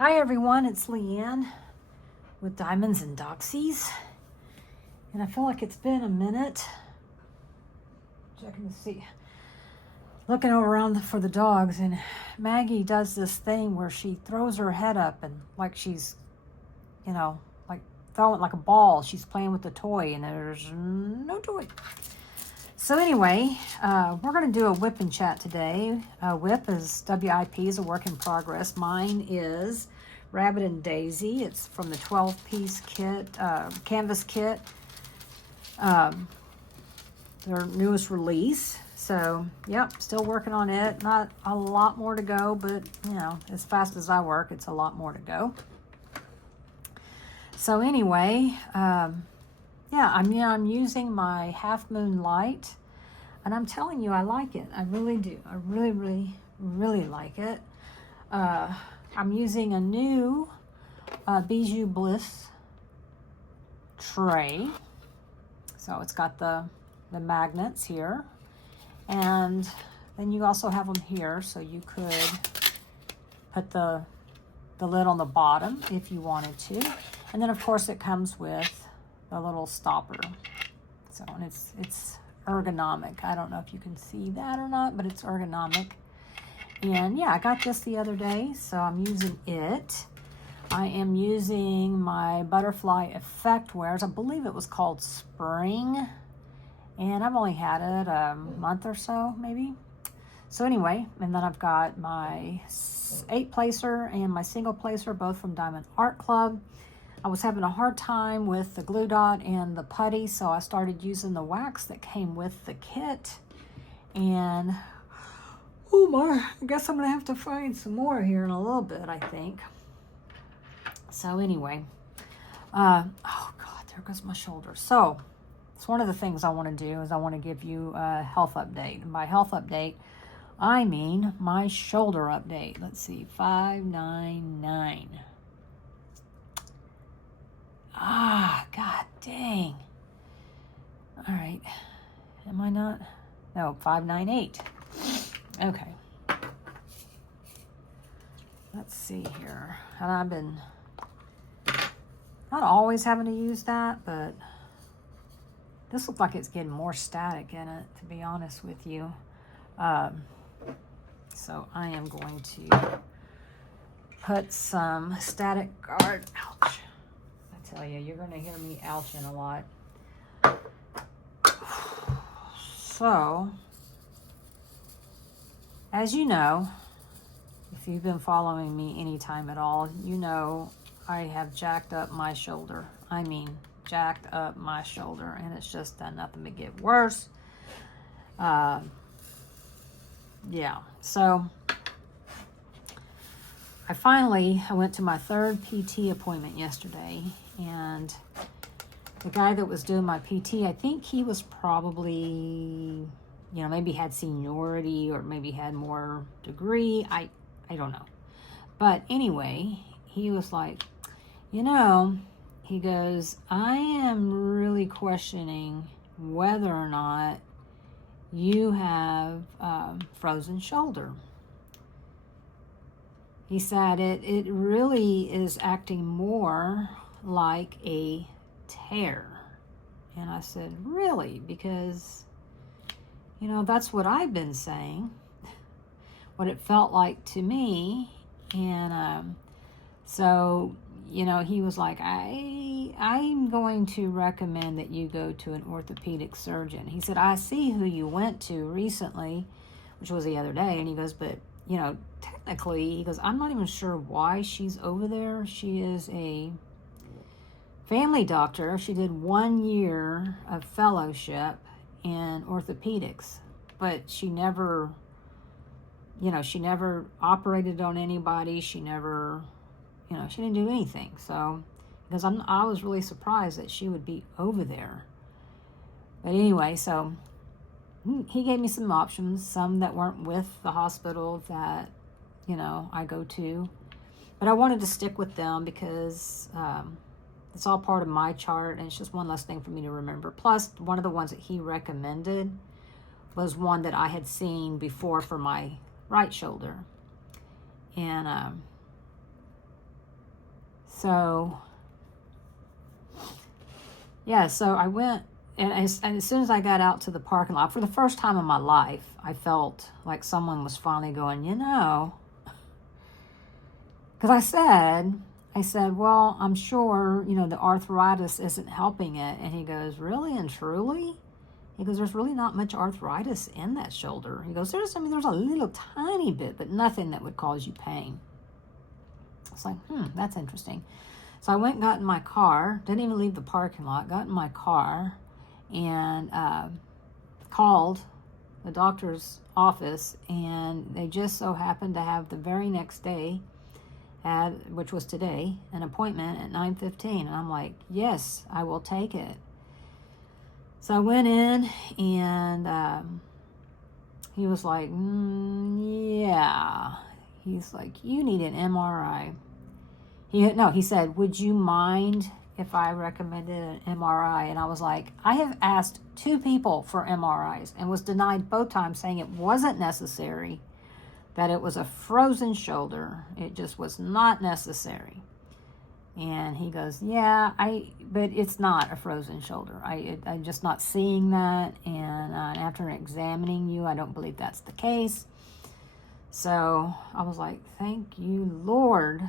Hi everyone, it's Leanne with Diamonds and Doxies, and I feel like it's been a minute. Checking to see, looking around for the dogs, and Maggie does this thing where she throws her head up and like she's, like throwing like a ball. She's playing with the toy, and there's no toy. So anyway, we're going to do a whip and chat today. Whip is WIP, is a work in progress. Mine is Rabbit and Daisy. It's from the 12-piece kit, canvas kit, their newest release. So, yep, still working on it. Not a lot more to go, but, as fast as I work, it's a lot more to go. So anyway, I'm using my Half Moon Light, and I'm telling you, I like it. I really do. I really, really, really like it. I'm using a new Bijou Bliss tray. So it's got the magnets here, and then you also have them here, so you could put the lid on the bottom if you wanted to. And then of course it comes with a little stopper. So, and it's ergonomic. I don't know if you can see that or not, but it's ergonomic. And yeah, I got this the other day, so I'm using it. I am using my Butterfly Effect Wares. I believe it was called Spring, and I've only had it a month or so, maybe. So anyway, and then I've got my 8-placer and my single placer, both from Diamond Art Club. I was having a hard time with the glue dot and the putty, so I started using the wax that came with the kit. And oh my, I guess I'm gonna have to find some more here in a little bit, I think. So anyway, oh God, there goes my shoulder. So it's one of the things I want to do is I want to give you a health update. And by health update, I mean my shoulder update. Let's see, 599. Ah, God dang. All right. Am I not? No, 598. Okay. Let's see here. And I've been not always having to use that, but this looks like it's getting more static in it, to be honest with you. So I am going to put some static guard. Ouch. Tell you, you're going to hear me ouching a lot. So, as you know, if you've been following me any time at all, you know I have jacked up my shoulder. I mean, jacked up my shoulder, and it's just done nothing but get worse. Yeah, so I went to my third PT appointment yesterday, and the guy that was doing my PT, I think he was probably, maybe had seniority or maybe had more degree. I don't know. But anyway, he was like, he goes, I am really questioning whether or not you have frozen shoulder. He said it really is acting more like a tear. And I said, really? Because, that's what I've been saying, what it felt like to me. And so, he was like, I'm going to recommend that you go to an orthopedic surgeon. He said, I see who you went to recently, which was the other day. And he goes, but technically, he goes, I'm not even sure why she's over there. She is a family doctor. She did 1 year of fellowship in orthopedics, but she never operated on anybody. She never, she didn't do anything. So, because I was really surprised that she would be over there. But anyway, so he gave me some options, some that weren't with the hospital that, I go to. But I wanted to stick with them because it's all part of my chart, and it's just one less thing for me to remember. Plus, one of the ones that he recommended was one that I had seen before for my right shoulder. And So, yeah, so I went, and as soon as I got out to the parking lot, for the first time in my life, I felt like someone was finally going, you know, because I said, well, I'm sure, you know, the arthritis isn't helping it. And he goes, really and truly? He goes, there's really not much arthritis in that shoulder. He goes, there's a little tiny bit, but nothing that would cause you pain. It's like, that's interesting. So I went and got in my car, didn't even leave the parking lot, got in my car and called the doctor's office, and they just so happened to have the very next day, which was today, an appointment at 9:15. And I'm like, yes, I will take it. So I went in, and he was like, yeah. He's like, you need an MRI. He said, would you mind if I recommended an MRI? And I was like, I have asked 2 people for MRIs and was denied both times, saying it wasn't necessary, that it was a frozen shoulder. It just was not necessary. And he goes, yeah, but it's not a frozen shoulder. I'm just not seeing that. And after examining you, I don't believe that's the case. So I was like, thank you, Lord.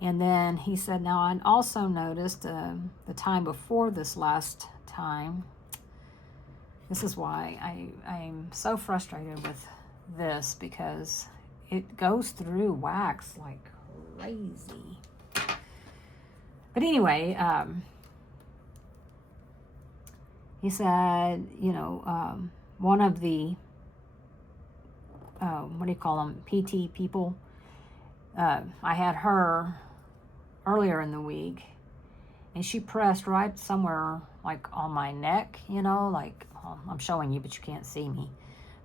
And then he said, now I also noticed the time before this last time. This is why I'm so frustrated with this, because it goes through wax like crazy. But anyway, he said, you know, one of the, what do you call them, PT people, I had her earlier in the week, and she pressed right somewhere like on my neck, you know, like, I'm showing you, but you can't see me.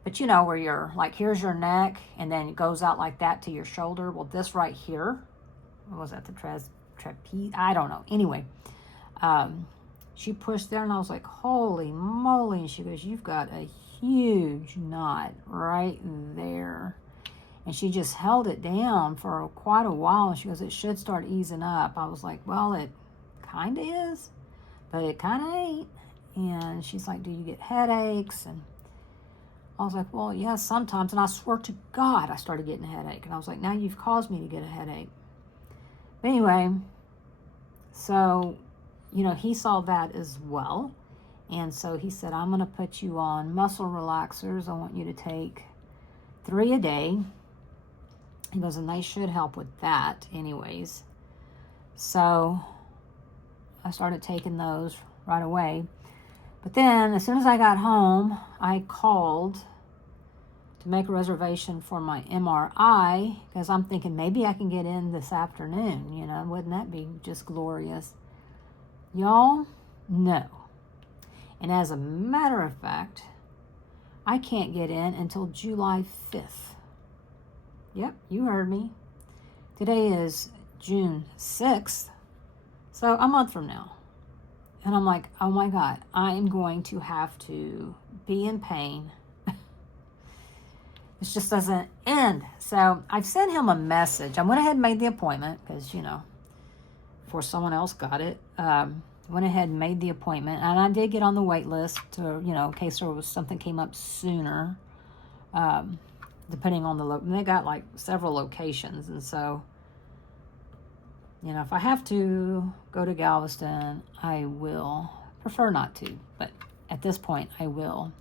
But you know, where you're like, here's your neck, and then it goes out like that to your shoulder. Well, this right here, what was that, the trapeze? I don't know. Anyway, she pushed there, and I was like, holy moly. And she goes, you've got a huge knot right there. And she just held it down for quite a while. And she goes, it should start easing up. I was like, well, it kind of is, but it kind of ain't. And she's like, do you get headaches? And I was like, well, yeah, sometimes. And I swear to God, I started getting a headache. And I was like, now you've caused me to get a headache. But anyway, so, you know, he saw that as well. And so he said, I'm going to put you on muscle relaxers. I want you to take 3 a day. He goes, and they should help with that anyways. So I started taking those right away. But then as soon as I got home, I called to make a reservation for my MRI, because I'm thinking maybe I can get in this afternoon. You know, wouldn't that be just glorious? Y'all, no. And as a matter of fact, I can't get in until July 5th. Yep, you heard me. Today is June 6th, so a month from now. And I'm like, oh my God, I'm going to have to be in pain. This just doesn't end. So I've sent him a message. I went ahead and made the appointment because, you know, before someone else got it. Went ahead and made the appointment. And I did get on the wait list to, you know, in case there was something came up sooner. Depending on they got like several locations. And so, you know, if I have to go to Galveston, I will. Prefer not to, but at this point, I will.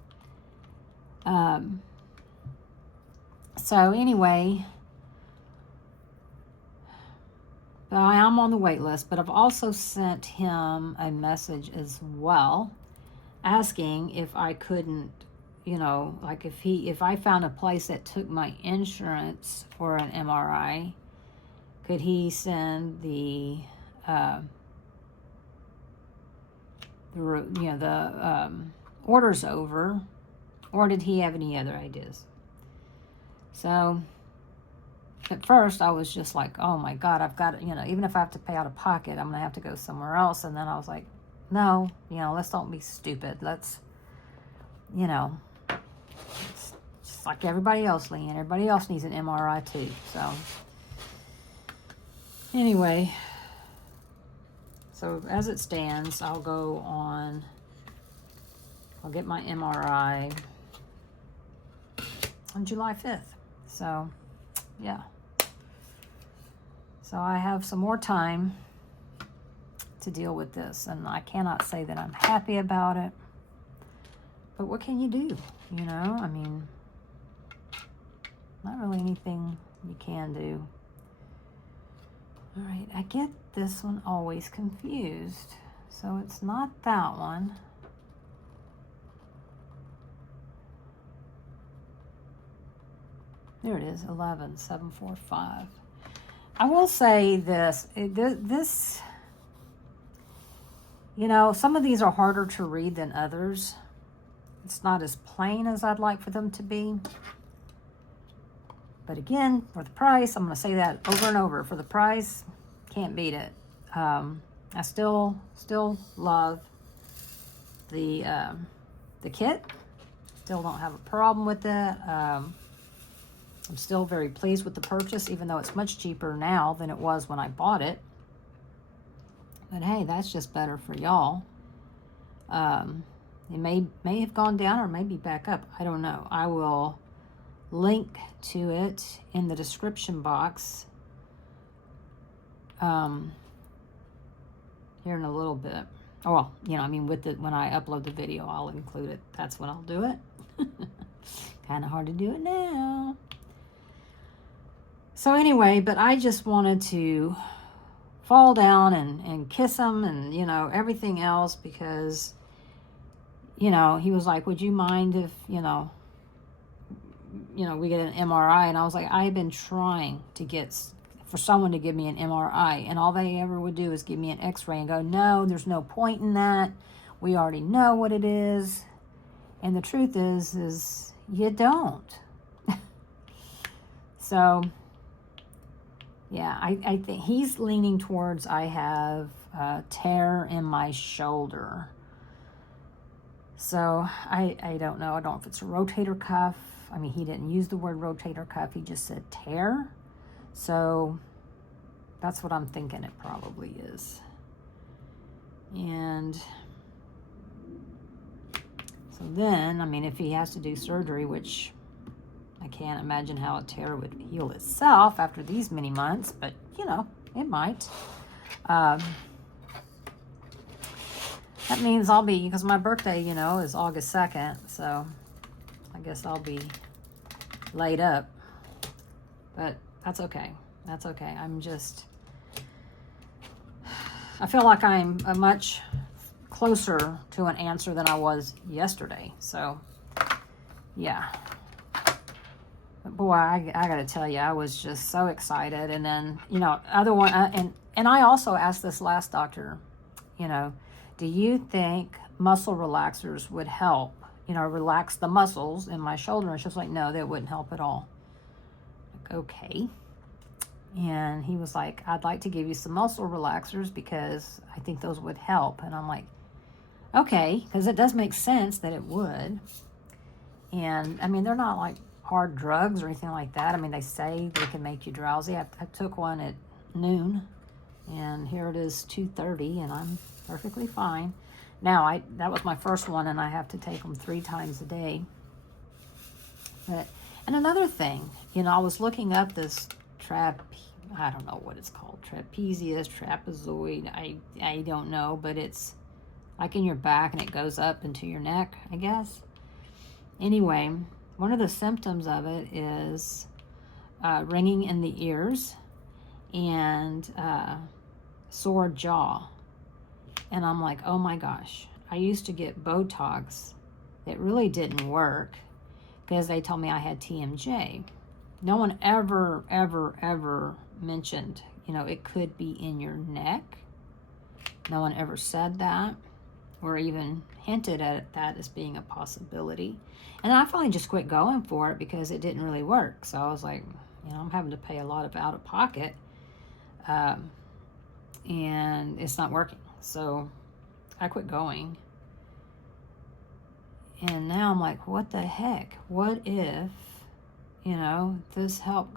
So anyway, I am on the wait list, but I've also sent him a message as well, asking if I couldn't, you know, like if I found a place that took my insurance for an MRI, could he send the orders over, or did he have any other ideas? So at first I was just like, oh my God, I've got, you know, even if I have to pay out of pocket, I'm gonna have to go somewhere else. And then I was like, no, you know, let's don't be stupid. Let's, you know, it's just like everybody else, Leanne. Everybody else needs an MRI too. So anyway, So as it stands, I'll get my MRI on July 5th. So, yeah. So I have some more time to deal with this, and I cannot say that I'm happy about it. But what can you do? You know, I mean, not really anything you can do. All right, I get this one always confused. So it's not that one. There it is, 11745. I will say this, you know, some of these are harder to read than others. It's not as plain as I'd like for them to be. But again, for the price, I'm going to say that over and over. For the price, can't beat it. I still love the kit. Still don't have a problem with it. I'm still very pleased with the purchase, even though it's much cheaper now than it was when I bought it. But hey, that's just better for y'all. It may have gone down or maybe back up. I don't know. I will link to it in the description box here in a little bit. Oh, well, you know, I mean, when I upload the video, I'll include it. That's when I'll do it. Kind of hard to do it now. So anyway, but I just wanted to fall down and kiss him and, you know, everything else because, you know, he was like, would you mind if, you know, we get an MRI? And I was like, I've been trying to get for someone to give me an MRI, and all they ever would do is give me an x-ray and go, no, there's no point in that. We already know what it is. And the truth is you don't. So, yeah, I think he's leaning towards I have a tear in my shoulder. So I don't know. I don't know if it's a rotator cuff. I mean, he didn't use the word rotator cuff. He just said tear. So that's what I'm thinking it probably is. And so then, I mean, if he has to do surgery, which I can't imagine how a tear would heal itself after these many months, but, you know, it might. That means I'll be, because my birthday, you know, is August 2nd, so I guess I'll be laid up. But that's okay. That's okay. I feel like I'm a much closer to an answer than I was yesterday. So, yeah. But boy, I got to tell you, I was just so excited. And then, you know, other one, and I also asked this last doctor, you know, do you think muscle relaxers would help, you know, relax the muscles in my shoulder? And she was like, no, that wouldn't help at all. Like, okay. And he was like, I'd like to give you some muscle relaxers because I think those would help. And I'm like, okay, because it does make sense that it would. And I mean, they're not like hard drugs or anything like that. I mean, they say they can make you drowsy. I took one at noon, and here it is 2:30, and I'm perfectly fine. Now, that was my first one, and I have to take them 3 times a day. And another thing, you know, I was looking up this I don't know what it's called, trapezius, trapezoid, I don't know, but it's like in your back and it goes up into your neck, I guess. Anyway, one of the symptoms of it is ringing in the ears and sore jaw. And I'm like, oh my gosh, I used to get Botox. It really didn't work because they told me I had TMJ. No one ever mentioned, you know, it could be in your neck. No one ever said that or even hinted at that as being a possibility. And I finally just quit going for it because it didn't really work. So I was like, you know, I'm having to pay a lot of out-of-pocket, and it's not working. So I quit going. And now I'm like, what the heck? What if, you know, this help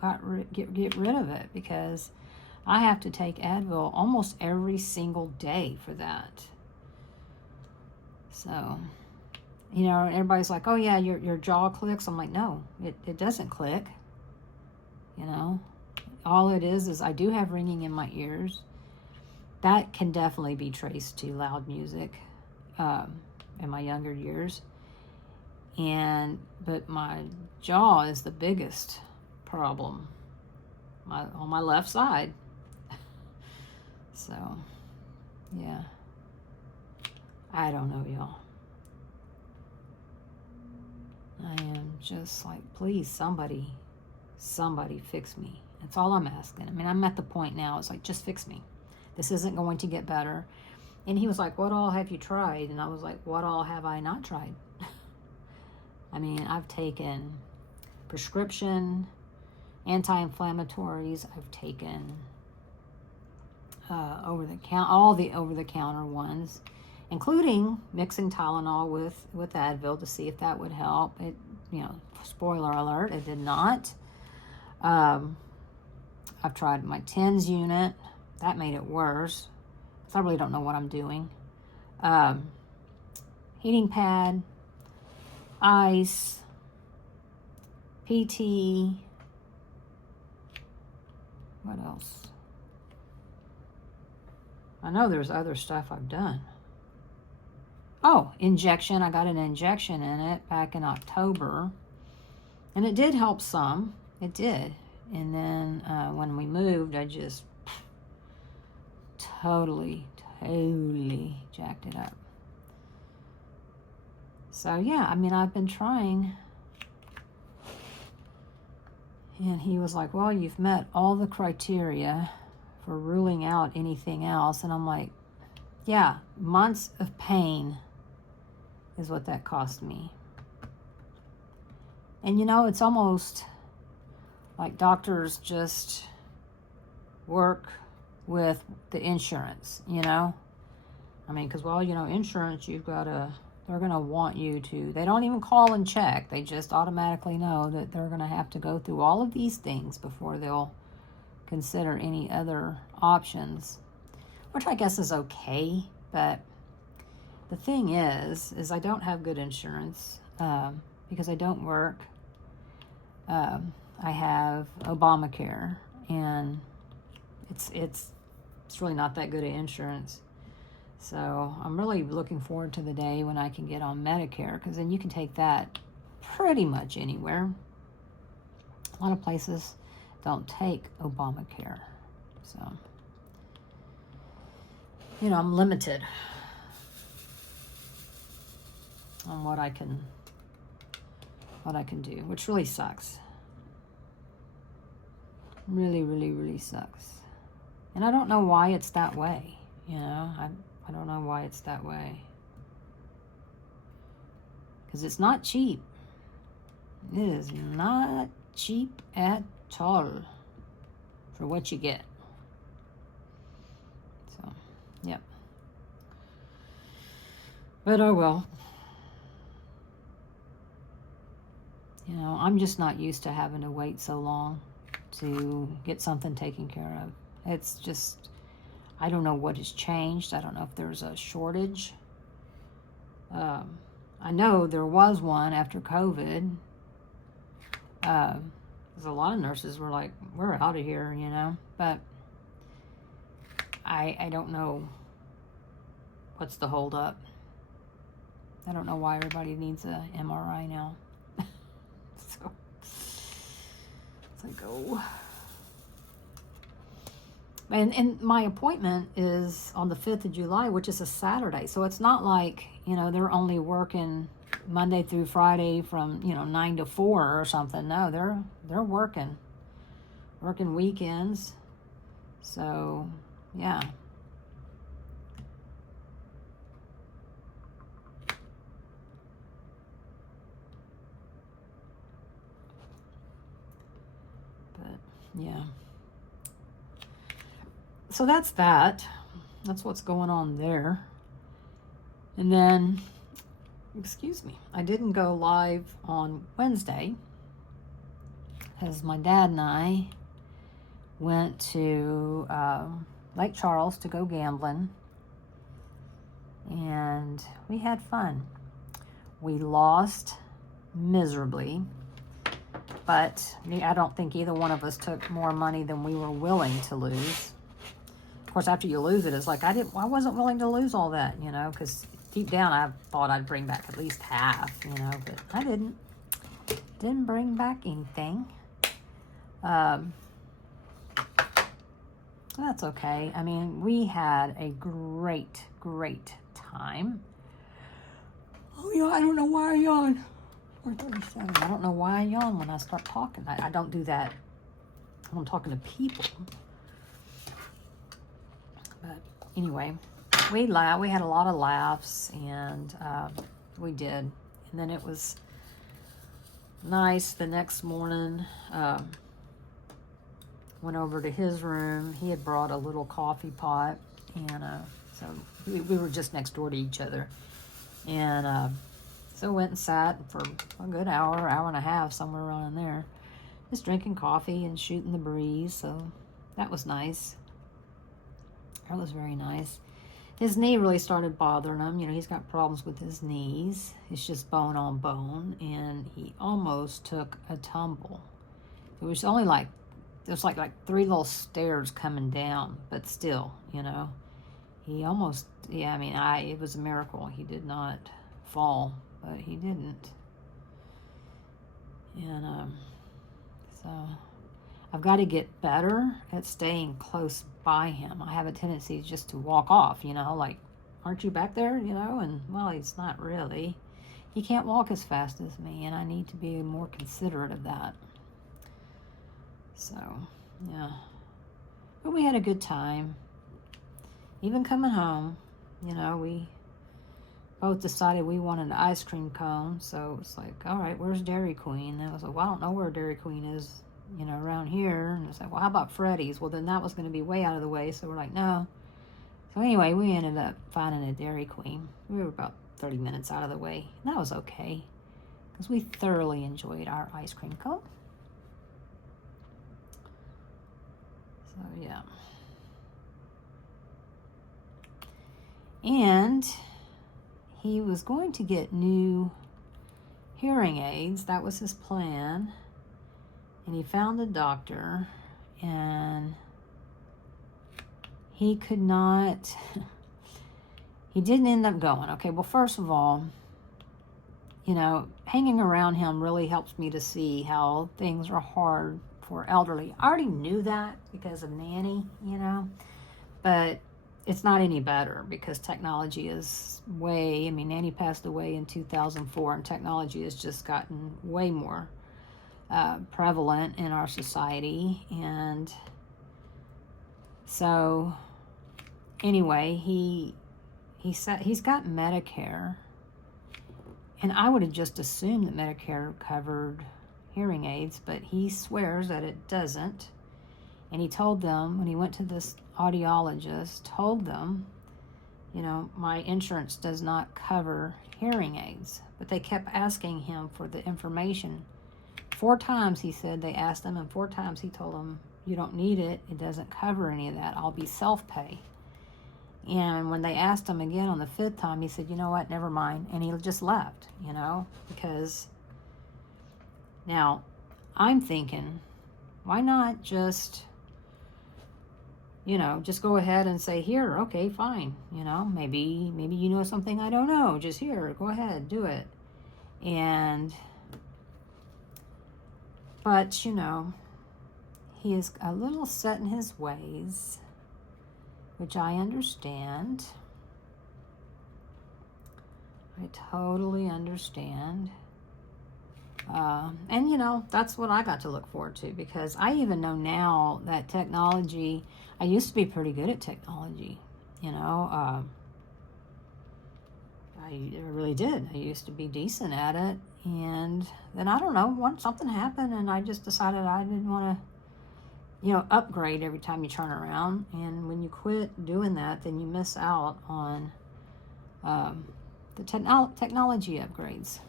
get rid of it? Because I have to take Advil almost every single day for that. So, you know, everybody's like, oh yeah, your jaw clicks. I'm like, no, it doesn't click. You know, all it is I do have ringing in my ears. That can definitely be traced to loud music in my younger years. But my jaw is the biggest problem on my left side. So, yeah. I don't know, y'all. I am just like, please, somebody fix me. That's all I'm asking. I mean, I'm at the point now, it's like, just fix me. This isn't going to get better. And he was like, what all have you tried? And I was like, what all have I not tried? I mean, I've taken prescription, anti-inflammatories. I've taken all the over-the-counter ones, including mixing Tylenol with Advil to see if that would help. It, you know, spoiler alert, it did not. I've tried my TENS unit. That made it worse. So I really don't know what I'm doing. Heating pad, ice, PT. What else? I know there's other stuff I've done. Oh, injection. I got an injection in it back in October. And it did help some. It did. And then when we moved, I just totally jacked it up. So, yeah, I mean, I've been trying. And he was like, well, you've met all the criteria for ruling out anything else. And I'm like, yeah, months of pain is what that cost me. And, you know, it's almost like doctors just work with the insurance, you know? I mean, because, well, you know, insurance, they're going to want you to, they don't even call and check. They just automatically know that they're going to have to go through all of these things before they'll consider any other options, which I guess is okay. But the thing is I don't have good insurance because I don't work. I have Obamacare, and it's really not that good of insurance. So I'm really looking forward to the day when I can get on Medicare, because then you can take that pretty much anywhere. A lot of places don't take Obamacare. So, you know, I'm limited on what I can do, which really sucks. Really sucks. And I don't know why it's that way, you know. I don't know why it's that way. Because it's not cheap. It is not cheap at all for what you get. So, yep. But oh well. You know, I'm just not used to having to wait so long to get something taken care of. It's just, I don't know what has changed. I don't know if there's a shortage. I know there was one after COVID. Because a lot of nurses were like, we're out of here, you know. But I don't know what's the holdup. I don't know why everybody needs a MRI now. So it's like, oh. And my appointment is on the 5th of July, which is a Saturday. So it's not like, you know, they're only working Monday through Friday from, you know, 9 to 4 or something. No, they're working weekends. So, yeah. But, yeah. So that's that. That's what's going on there. And then, excuse me, I didn't go live on Wednesday because my dad and I went to Lake Charles to go gambling, and we had fun. We lost miserably, but I don't think either one of us took more money than we were willing to lose. Of course, after you lose it, it's like I wasn't willing to lose all that, you know, because deep down I thought I'd bring back at least half, you know, but I didn't bring back anything. That's okay. I mean, we had a great time. Oh yeah, I don't know why I yawn. 4:37. I don't know why I yawn when I start talking. I don't do that when I'm talking to people. But anyway, we had a lot of laughs, and we did. And then it was nice the next morning. Went over to his room. He had brought a little coffee pot, and so we were just next door to each other. And so went and sat for a good hour and a half, somewhere around in there, just drinking coffee and shooting the breeze. So that was nice. That was very nice. His knee really started bothering him. You know, he's got problems with his knees. It's just bone on bone, and he almost took a tumble. It was only like, there's like 3 little stairs coming down, but still, you know, he almost, yeah, I mean, it was a miracle. He did not fall, but he didn't. And so I've got to get better at staying close by him. I have a tendency just to walk off, you know, like, aren't you back there, you know? And, well, he's not really. He can't walk as fast as me, and I need to be more considerate of that. So, yeah. But we had a good time. Even coming home, you know, we both decided we wanted an ice cream cone. So it's like, all right, where's Dairy Queen? And I was like, well, I don't know where Dairy Queen is, you know, around here. And it's like, well, how about Freddy's? Well, then that was going to be way out of the way. So we're like, no. So anyway, we ended up finding a Dairy Queen. We were about 30 minutes out of the way. And that was okay, because we thoroughly enjoyed our ice cream cone. So, yeah. And he was going to get new hearing aids. That was his plan. And he found a doctor, and he could not, he didn't end up going. Okay, well, first of all, you know, hanging around him really helps me to see how things are hard for elderly. I already knew that because of Nanny, you know, but it's not any better because technology is I mean, Nanny passed away in 2004, and technology has just gotten way more prevalent in our society. And so anyway, he's got Medicare, and I would have just assumed that Medicare covered hearing aids, but he swears that it doesn't. And he told them, when he went to this audiologist, told them, you know, my insurance does not cover hearing aids. But they kept asking him for the information. 4 times, he said, they asked him, and 4 times he told them, you don't need it. It doesn't cover any of that. I'll be self-pay. And when they asked him again on the 5th time, he said, you know what, never mind. And he just left, you know, because now I'm thinking, why not just, you know, just go ahead and say, here, okay, fine. You know, maybe you know something I don't know. Just here, go ahead, do it. But, you know, he is a little set in his ways, which I understand. I totally understand. And, you know, that's what I got to look forward to, because I even know now that technology, I used to be pretty good at technology, you know. I really did. I used to be decent at it. And then, I don't know, something happened, and I just decided I didn't want to, you know, upgrade every time you turn around. And when you quit doing that, then you miss out on the technology upgrades.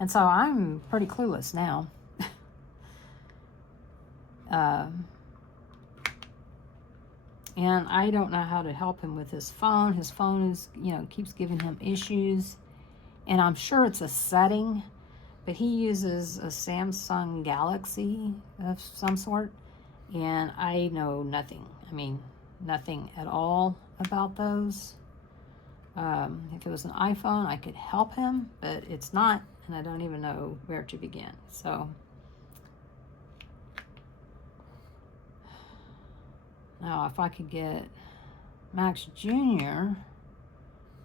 And so I'm pretty clueless now. And I don't know how to help him with his phone. His phone is, keeps giving him issues. And I'm sure it's a setting, but he uses a Samsung Galaxy of some sort. And I know nothing. I mean, nothing at all about those. If it was an iPhone, I could help him, but it's not, and I don't even know where to begin. So now if I could get Max Jr.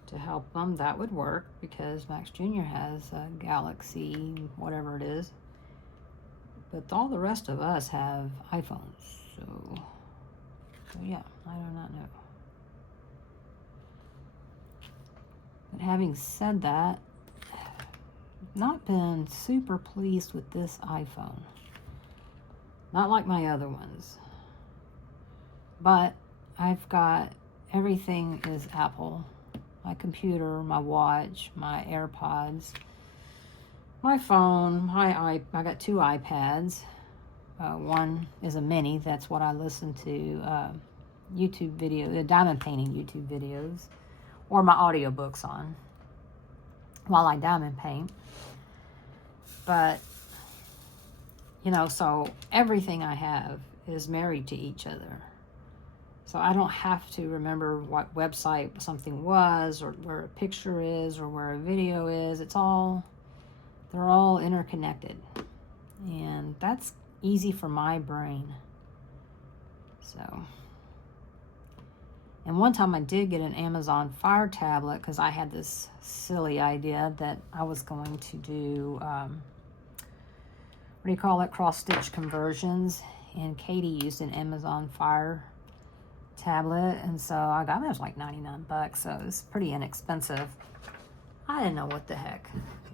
to help him, that would work, because Max Jr. has a Galaxy, whatever it is. But all the rest of us have iPhones, so yeah, I do not know. But having said that, not been super pleased with this iPhone. Not like my other ones. But I've got, everything is Apple. My computer, my watch, my AirPods, my phone, I got 2 iPads. One is a mini. That's what I listen to YouTube video, diamond painting YouTube videos, or my audiobooks on while I diamond paint. But, so everything I have is married to each other. So I don't have to remember what website something was, or where a picture is, or where a video is. They're all interconnected. And that's easy for my brain. So, and one time I did get an Amazon Fire tablet, because I had this silly idea that I was going to do, cross-stitch conversions. And Katie used an Amazon Fire tablet, and so I got it. It was like $99, so it was pretty inexpensive. I didn't know what the heck.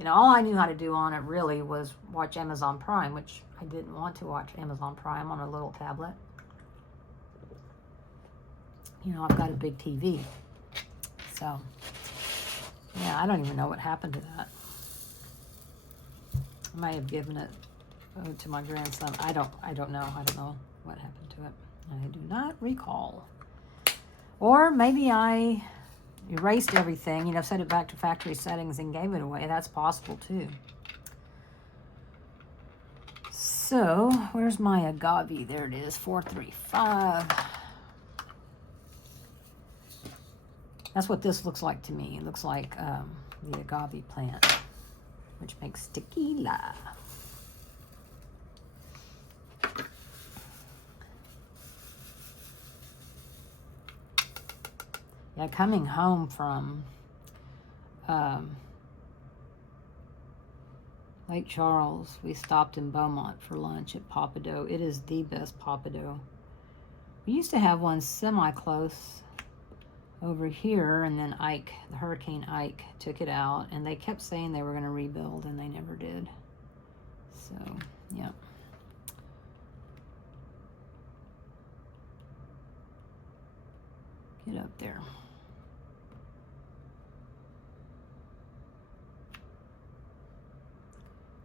All I knew how to do on it really was watch Amazon Prime, which I didn't want to watch Amazon Prime on a little tablet. I've got a big TV. So, yeah, I don't even know what happened to that. I might have given it to my grandson. I don't know. I don't know what happened to it. I do not recall. Or maybe I erased everything, set it back to factory settings and gave it away. That's possible too. So, where's my agave? There it is, 435. That's what this looks like to me. It looks like the agave plant, which makes tequila. Yeah, coming home from Lake Charles, we stopped in Beaumont for lunch at Papado. It is the best Papado. We used to have one semi-close over here, and then Hurricane Ike took it out, and they kept saying they were going to rebuild, and they never did. So, yeah. Get up there.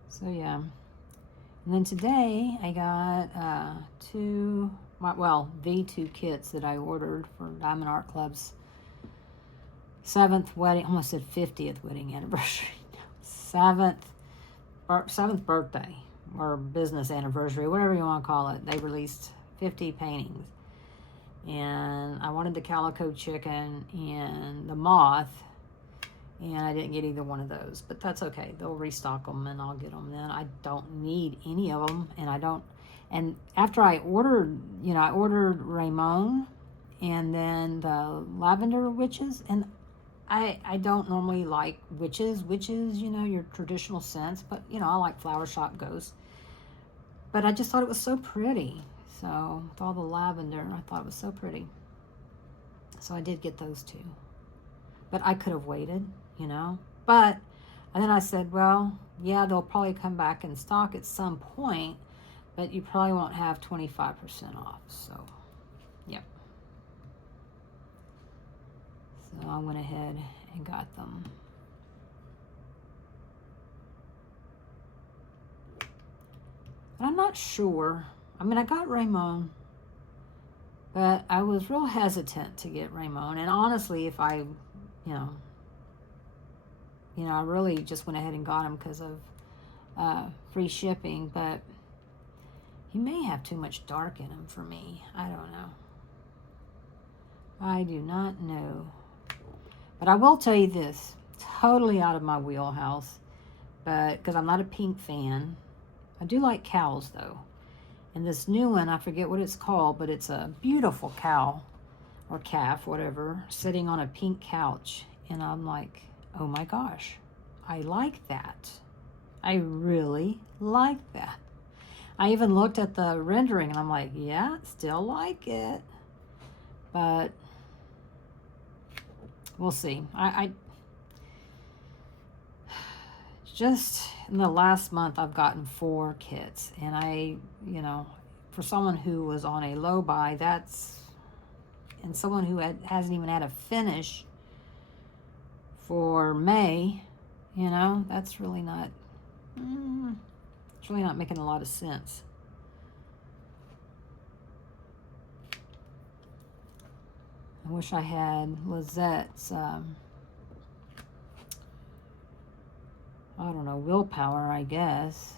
So yeah, and then today I got the 2 kits that I ordered for Diamond Art Club's 7th wedding, almost said 50th wedding anniversary, 7th birthday, or business anniversary, whatever you want to call it. They released 50 paintings, and I wanted the calico chicken and the moth, and I didn't get either one of those, but that's okay. They'll restock them, and I'll get them then. I don't need any of them, and after I ordered, I ordered Ramon, and then the lavender witches, and I don't normally like witches, your traditional scents, but, I like Flower Shop Ghost. But I just thought it was so pretty. So, with all the lavender, I thought it was so pretty. So I did get those 2. But I could have waited, But, and then I said, well, yeah, they'll probably come back in stock at some point, but you probably won't have 25% off. So, yep. So I went ahead and got them. And I'm not sure. I mean, I got Ramon, But I was real hesitant to get Raymond. And honestly, if I, I really just went ahead and got him because of free shipping. But he may have too much dark in him for me. I don't know. I do not know. But I will tell you this, totally out of my wheelhouse, but because I'm not a pink fan. I do like cows though. And this new one, I forget what it's called, but it's a beautiful cow or calf, whatever, sitting on a pink couch. And I'm like, oh my gosh, I like that. I really like that. I even looked at the rendering and I'm like, yeah, still like it. But we'll see. I just in the last month I've gotten 4 kits, and I, for someone who was on a low buy, and someone who hasn't even had a finish for May, that's really not, it's really not making a lot of sense. I wish I had Lizette's, I don't know, willpower, I guess.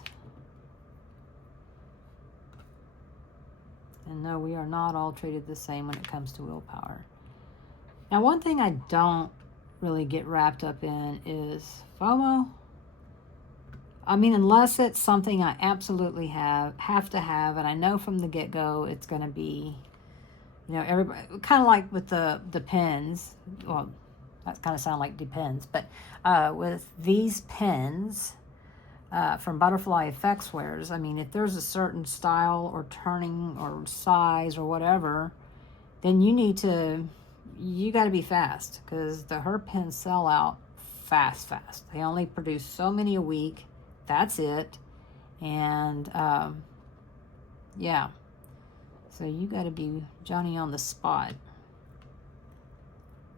And no, we are not all treated the same when it comes to willpower. Now, one thing I don't really get wrapped up in is FOMO. I mean, unless it's something I absolutely have to have, and I know from the get-go it's going to be, everybody, kind of like with the pens. Well, that kind of sound like depends, but with these pens from Butterfly Effects Wares, I mean, if there's a certain style or turning or size or whatever, then you got to be fast, because her pens sell out fast. They only produce so many a week. That's it. And yeah, so you got to be Johnny on the spot.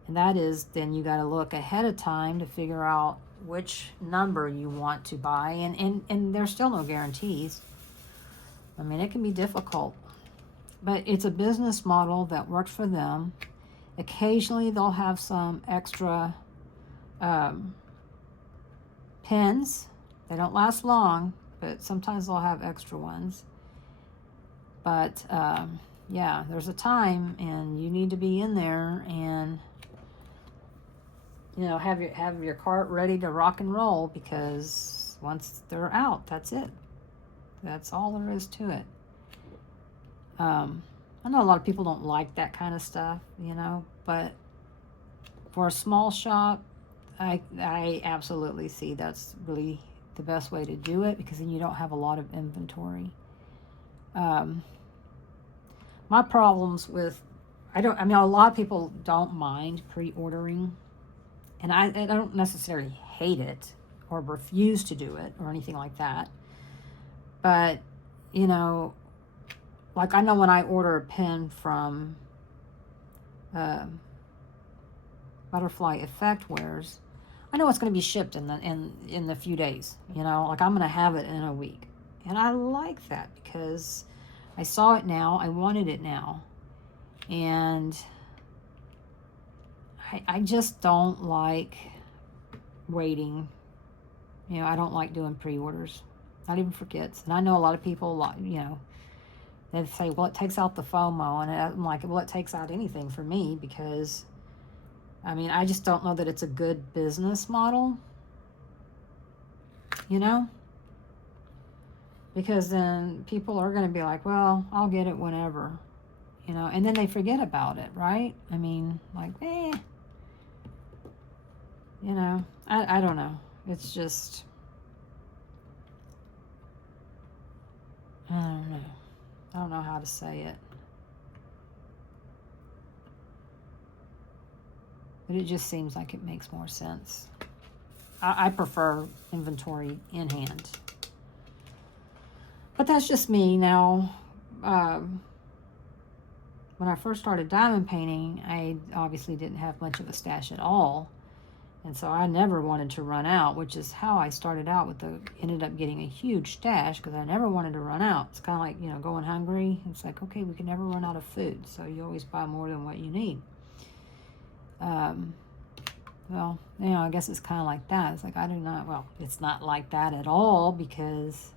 And that is, then you got to look ahead of time to figure out which number you want to buy. And there's still no guarantees. I mean, it can be difficult. But it's a business model that works for them. Occasionally, they'll have some extra pens. They don't last long, but sometimes they'll have extra ones. But, yeah, there's a time, and you need to be in there and have your cart ready to rock and roll, because once they're out, that's it. That's all there is to it. I know a lot of people don't like that kind of stuff, but for a small shop, I absolutely see that's really the best way to do it, because then you don't have a lot of inventory. My problems with, a lot of people don't mind pre-ordering. And I don't necessarily hate it or refuse to do it or anything like that. But, like I know when I order a pen from Butterfly Effect Wares, I know it's going to be shipped in the few days. Like I'm going to have it in a week. And I like that, because I saw it now. I wanted it now. And I just don't like waiting. I don't like doing pre-orders, not even for kits. And I know a lot of people, they say, well, it takes out the FOMO. And I'm like, well, it takes out anything for me, because, I just don't know that it's a good business model, because then people are going to be like, well, I'll get it whenever, and then they forget about it, right? I don't know. It's just, I don't know. I don't know how to say it. But it just seems like it makes more sense. I prefer inventory in hand. But that's just me. Now, when I first started diamond painting, I obviously didn't have much of a stash at all. And so I never wanted to run out, which is how I started out with ended up getting a huge stash because I never wanted to run out. It's kind of like, you know, going hungry. It's like, okay, we can never run out of food. So you always buy more than what you need. Well, you know, I guess it's kind of like that. It's like, it's not like that at all because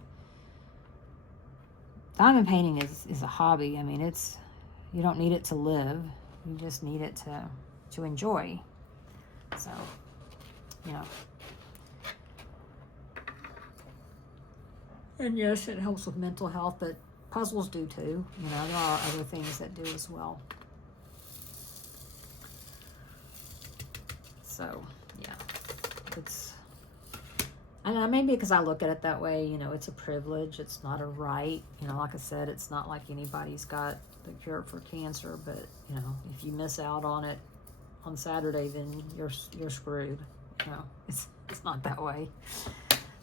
diamond painting is a hobby. I mean, you don't need it to live. You just need it to enjoy. So, you know. And yes, it helps with mental health, but puzzles do too. You know, there are other things that do as well. So, yeah, I don't know, maybe because I look at it that way, you know, it's a privilege. It's not a right. You know, like I said, it's not like anybody's got the cure for cancer, but, you know, if you miss out on it on Saturday, then you're screwed. You know, it's not that way.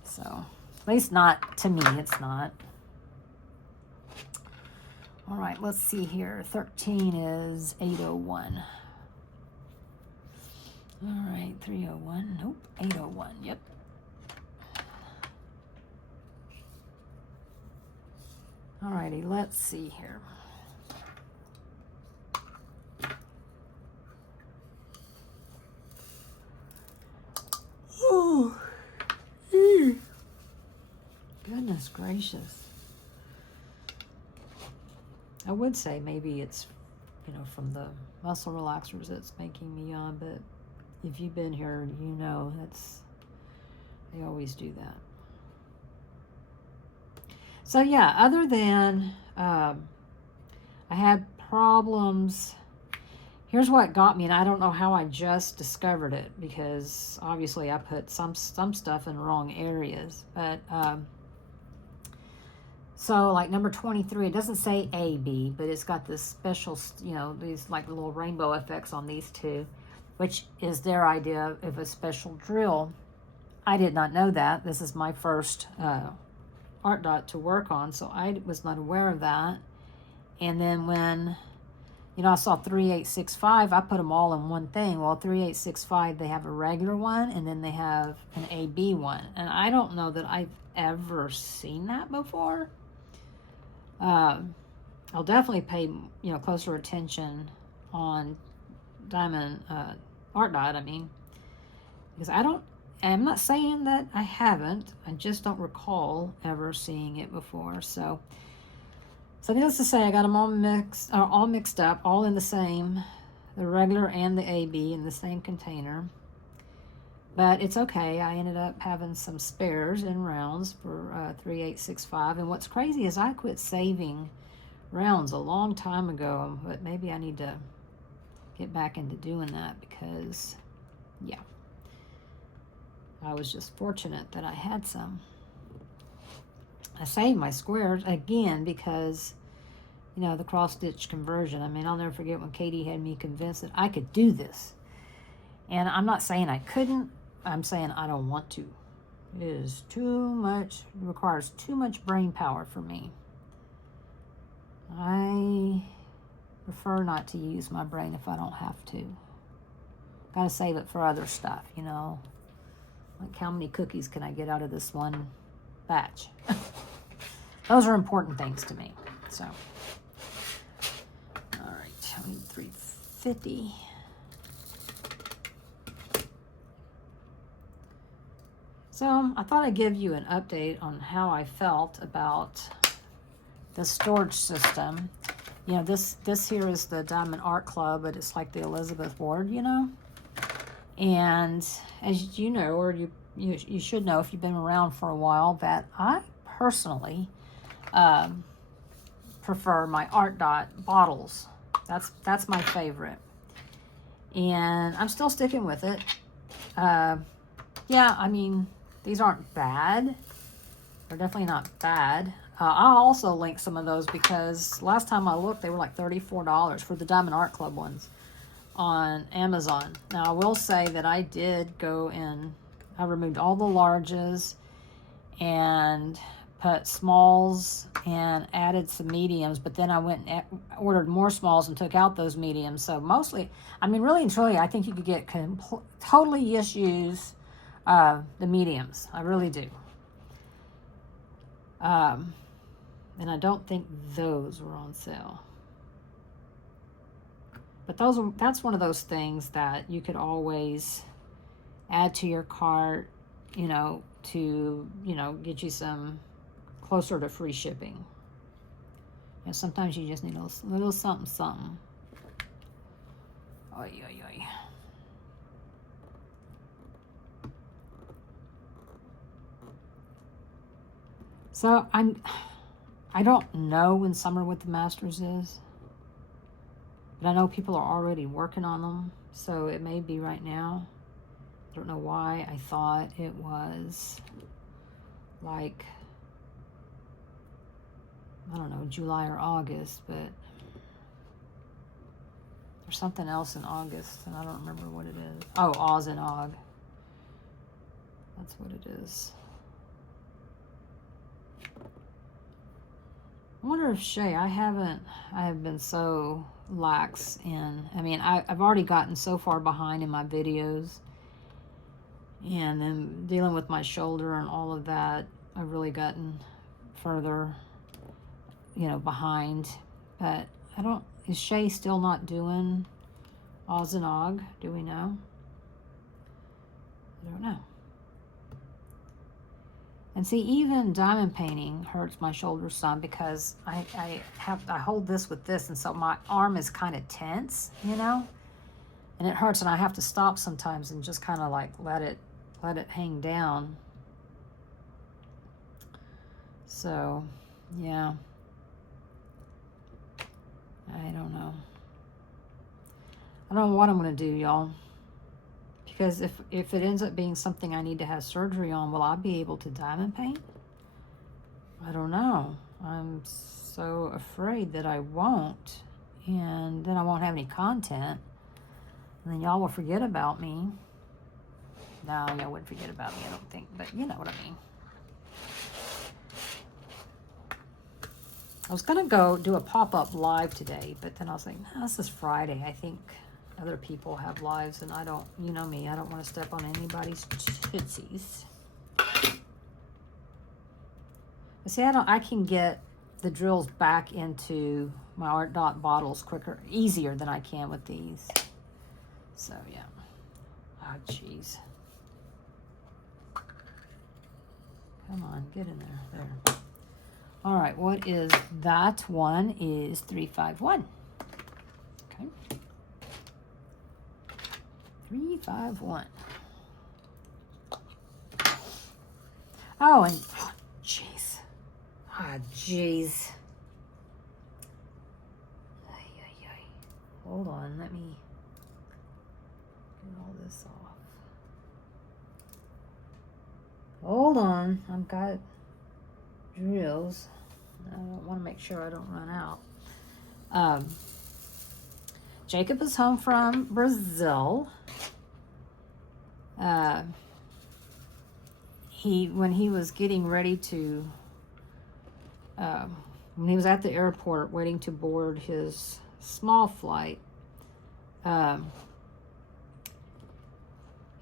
So, at least not to me, it's not. All right, let's see here. 13 is 801. All right, 301. Nope, 801. Yep. All righty, let's see here. Oh, goodness gracious. I would say maybe it's, you know, from the muscle relaxers that's making me yawn, but if you've been here, you know they always do that. So yeah, other than I had problems. Here's what got me, and I don't know how I just discovered it because obviously I put some stuff in wrong areas. But so like number 23, it doesn't say A, B, but it's got this special, you know, these like little rainbow effects on these two, which is their idea of a special drill. I did not know that. This is my first ArtDot to work on, so I was not aware of that. And then when, you know, I saw 3865, I put them all in one thing. Well, 3865, they have a regular one, and then they have an AB one. And I don't know that I've ever seen that before. I'll definitely pay, you know, closer attention on Diamond ArtDot, I mean, because I'm not saying that I haven't. I just don't recall ever seeing it before. So needless to say, I got them all mixed up, all in the same, the regular and the AB in the same container. But it's okay. I ended up having some spares in rounds for 3865. And what's crazy is I quit saving rounds a long time ago, but maybe I need to get back into doing that because, yeah, I was just fortunate that I had some. I saved my squares again because, you know, the cross-stitch conversion. I mean, I'll never forget when Katie had me convinced that I could do this. And I'm not saying I couldn't. I'm saying I don't want to. It is too much. It requires too much brain power for me. I prefer not to use my brain if I don't have to. Gotta save it for other stuff, you know. Like how many cookies can I get out of this one batch? Those are important things to me. So, all right, I need 350. So I thought I'd give you an update on how I felt about the storage system. You know, this here is the Diamond Art Club, but it's like the Elizabeth Ward, you know. And as you know, or you should know if you've been around for a while, that I personally prefer my ArtDot bottles. That's my favorite, and I'm still sticking with it. Yeah, I mean, these aren't bad. They're definitely not bad. I'll also link some of those because last time I looked, they were like $34 for the Diamond Art Club ones on Amazon. Now, I will say that I did go in, I removed all the larges and put smalls and added some mediums, but then I went and ordered more smalls and took out those mediums. So mostly, I mean, really and truly, I think you could get totally just use the mediums. I really do. And I don't think those were on sale. But that's one of those things that you could always add to your cart, you know, to, you know, get you some closer to free shipping. You know, sometimes you just need a little something, something. Oy, oy, oy. So I don't know when Summer with the Masters is, but I know people are already working on them, so it may be right now. I don't know why I thought it was like, I don't know, July or August, but there's something else in August, and I don't remember what it is. Oh, Oz and Og. That's what it is. I wonder if Shay, I have been so lax in, I mean, I've already gotten so far behind in my videos, and then dealing with my shoulder and all of that, I've really gotten further, you know, behind. But is Shay still not doing Oz and Og? Do we know? I don't know. And see, even diamond painting hurts my shoulder some because I hold this with this, and so my arm is kind of tense, you know, and it hurts, and I have to stop sometimes and just kind of like let it hang down. So, yeah, I don't know. I don't know what I'm gonna do, y'all. Because if it ends up being something I need to have surgery on, will I be able to diamond paint? I don't know. I'm so afraid that I won't. And then I won't have any content. And then y'all will forget about me. No, y'all wouldn't forget about me, I don't think. But you know what I mean. I was going to go do a pop-up live today, but then I was like, no, this is Friday. I think other people have lives, and I don't, you know me, I don't want to step on anybody's tootsies. But see, I can get the drills back into my ArtDot bottles easier than I can with these. So, yeah. Oh, jeez. Come on, get in there. There. All right, what is that one? Is 351. Okay. 351. Oh, and jeez. Ah, jeez. Hold on, let me get all this off. Hold on, I've got drills. I want to make sure I don't run out. Jacob is home from Brazil. When he was getting ready to, when he was at the airport waiting to board his small flight, he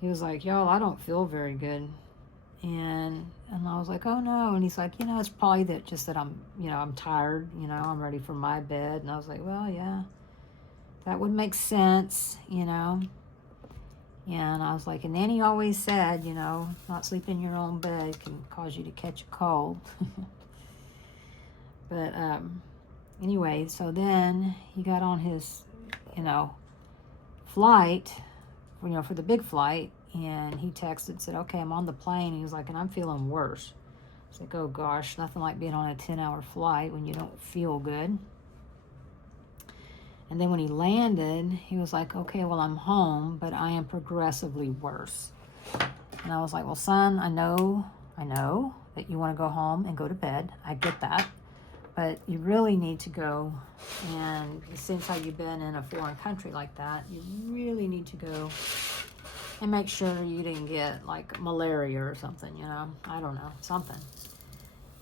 was like, y'all, I don't feel very good. And I was like, oh no. And he's like, you know, it's probably that I'm tired, you know, I'm ready for my bed. And I was like, well, yeah, that would make sense, you know. And I was like, and Nanny always said, you know, not sleeping in your own bed can cause you to catch a cold. But anyway, so then he got on his, you know, flight, you know, for the big flight. And he texted and said, okay, I'm on the plane. He was like, and I'm feeling worse. I was like, oh gosh, nothing like being on a 10-hour flight when you don't feel good. And then when he landed, he was like, okay, well, I'm home, but I am progressively worse. And I was like, well, son, I know that you want to go home and go to bed. I get that. But you really need to go, and since how you've been in a foreign country like that, you really need to go and make sure you didn't get like malaria or something, you know, I don't know, something.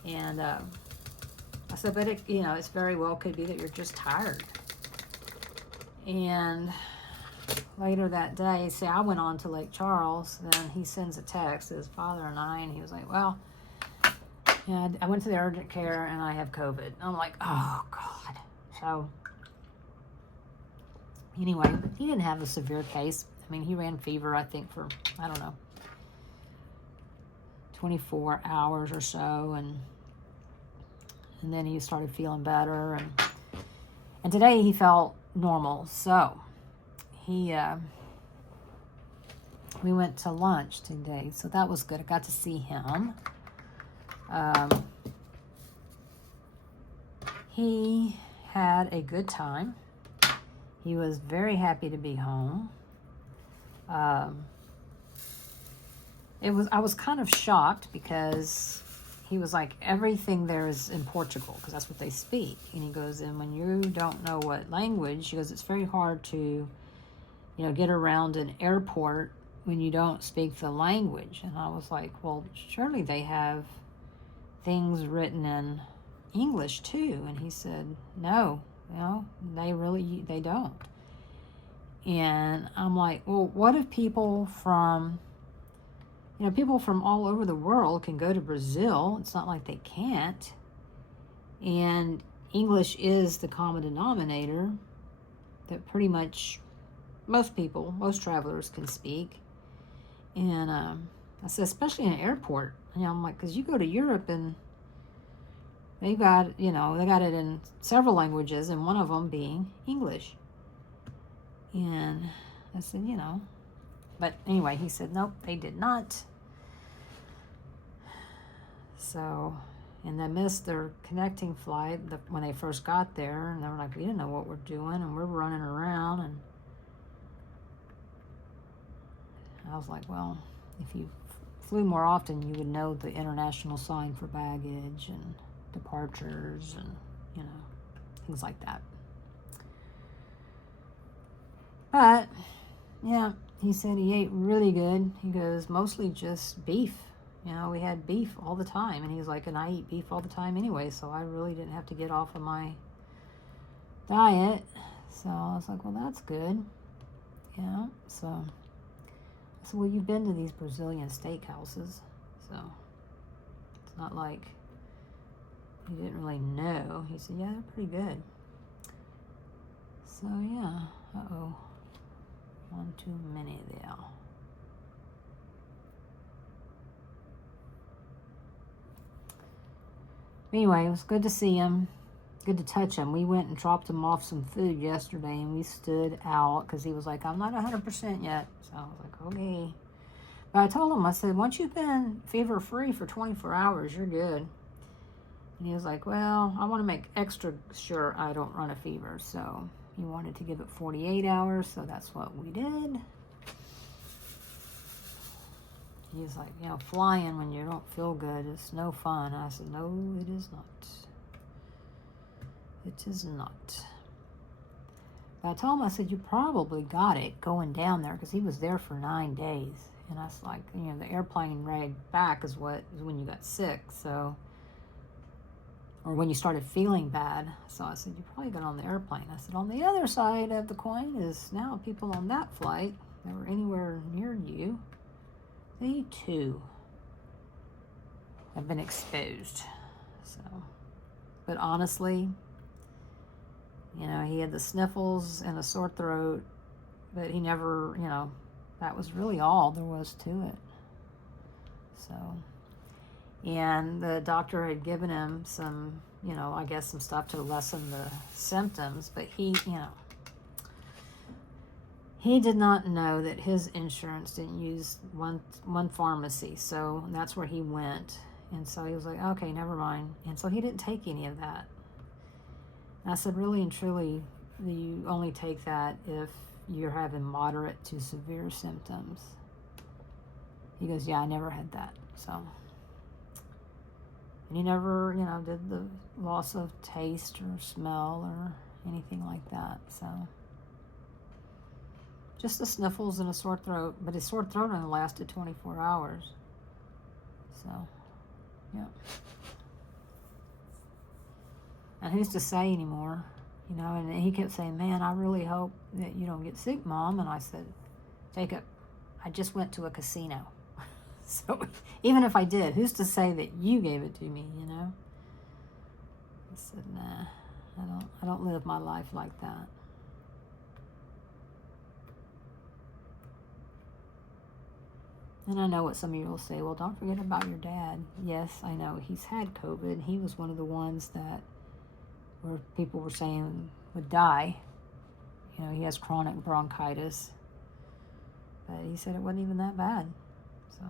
And I said, but it, you know, it's very well could be that you're just tired. And later that day, see, I went on to Lake Charles, then he sends a text to his father and I, and he was like, well, yeah, I went to the urgent care and I have COVID. I'm like, oh God. So anyway, he didn't have a severe case. I mean, he ran fever, I think, for, I don't know, 24 hours or so, and then he started feeling better, and today he felt normal. So he we went to lunch today, so that was good. I got to see him. He had a good time. He was very happy to be home. I was kind of shocked because he was like, everything there is in Portugal, because that's what they speak. And he goes, and when you don't know what language, he goes, it's very hard to, you know, get around an airport when you don't speak the language. And I was like, well, surely they have things written in English too. And he said, no, you know, they don't. And I'm like, well, what if people from all over the world can go to Brazil? It's not like they can't. And English is the common denominator that pretty much most travelers can speak. And I said, especially in an airport. And I'm like, because you go to Europe and they got it in several languages, and one of them being English. And I said, you know, but anyway, he said, nope, they did not. So, and they missed their connecting flight when they first got there, and they were like, we didn't know what we're doing, and we're running around. And I was like, well, if you flew more often, you would know the international sign for baggage and departures and, you know, things like that. But, yeah, he said he ate really good. He goes, mostly just beef. You know, we had beef all the time. And he was like, and I eat beef all the time anyway, so I really didn't have to get off of my diet. So I was like, well, that's good. Yeah, so I said, well, you've been to these Brazilian steakhouses, so it's not like you didn't really know. He said, yeah, they're pretty good. So, yeah, uh-oh. One too many there. Anyway, it was good to see him. Good to touch him. We went and dropped him off some food yesterday, and we stood out because he was like, I'm not 100% yet. So I was like, okay. But I told him, I said, once you've been fever-free for 24 hours, you're good. And he was like, well, I want to make extra sure I don't run a fever. So he wanted to give it 48 hours, so that's what we did. He's like, you know, flying when you don't feel good, it's no fun. I said, no, it is not. It is not. But I told him, I said, you probably got it going down there, because he was there for 9 days. And I was like, you know, the airplane ride back is when you got sick, so, or when you started feeling bad. So I said, you probably got on the airplane. I said, on the other side of the coin is now people on that flight that were anywhere near you, they too have been exposed. So, but honestly, you know, he had the sniffles and a sore throat, but he never, you know, that was really all there was to it. So, and the doctor had given him some, you know, I guess some stuff to lessen the symptoms, but he, you know, he did not know that his insurance didn't use one pharmacy, so that's where he went. And so he was like, okay, never mind. And so he didn't take any of that. And I said, really and truly, you only take that if you're having moderate to severe symptoms. He goes, yeah, I never had that. So, and he never, you know, did the loss of taste or smell or anything like that. So, just the sniffles and a sore throat, but his sore throat only lasted 24 hours. So, yeah. And who's to say anymore? You know, and he kept saying, man, I really hope that you don't get sick, Mom. And I said, Jacob, I just went to a casino. So even if I did, who's to say that you gave it to me, you know? I said, nah, I don't live my life like that. And I know what some of you will say, well, don't forget about your dad. Yes, I know. He's had COVID. He was one of the ones that where people were saying would die. You know, he has chronic bronchitis. But he said it wasn't even that bad. So,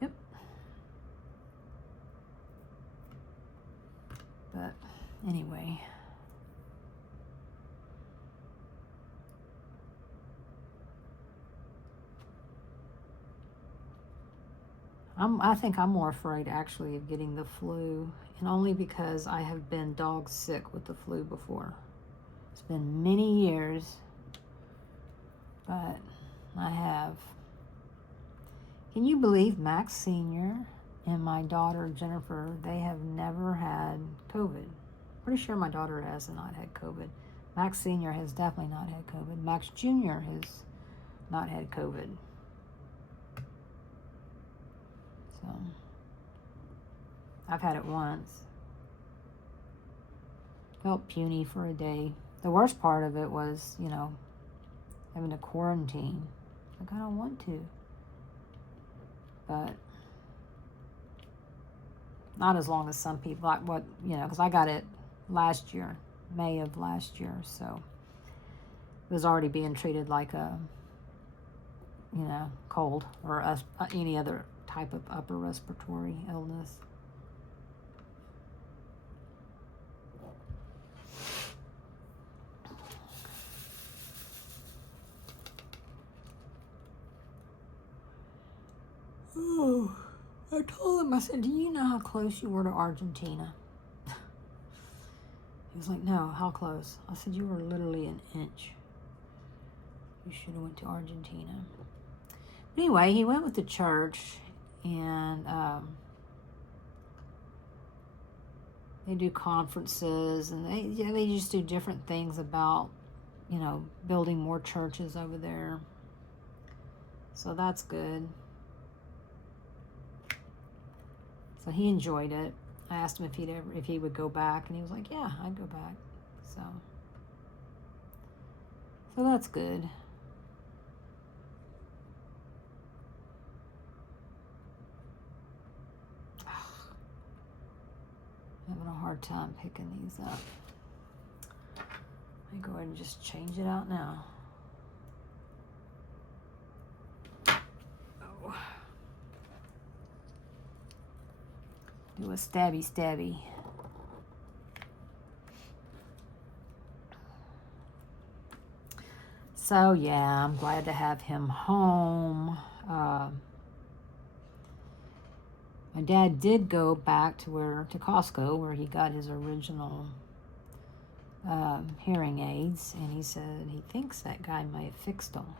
yep. But anyway. I think I'm more afraid actually of getting the flu, and only because I have been dog sick with the flu before. It's been many years, but I have. Can you believe Max Sr. and my daughter Jennifer, they have never had COVID. Pretty sure my daughter has not had COVID. Max Sr. has definitely not had COVID. Max Jr. has not had COVID. So, I've had it once. Felt puny for a day. The worst part of it was, you know, having to quarantine. Like, I don't want to. But not as long as some people, like what, you know, because I got it last year, May of last year. So, it was already being treated like a, you know, cold or any other type of upper respiratory illness. Oh, I told him, I said, do you know how close you were to Argentina? He was like, no, how close? I said, you were literally an inch. You should have went to Argentina. Anyway, he went with the church, and they do conferences, and they just do different things about, you know, building more churches over there. So that's good. So he enjoyed it. I asked him if he would go back, and he was like, yeah, I'd go back. So that's good. Having a hard time picking these up. Let me go ahead and just change it out now. Oh. Do a stabby. So yeah, I'm glad to have him home. My dad did go back to Costco, where he got his original hearing aids, and he said he thinks that guy might have fixed them.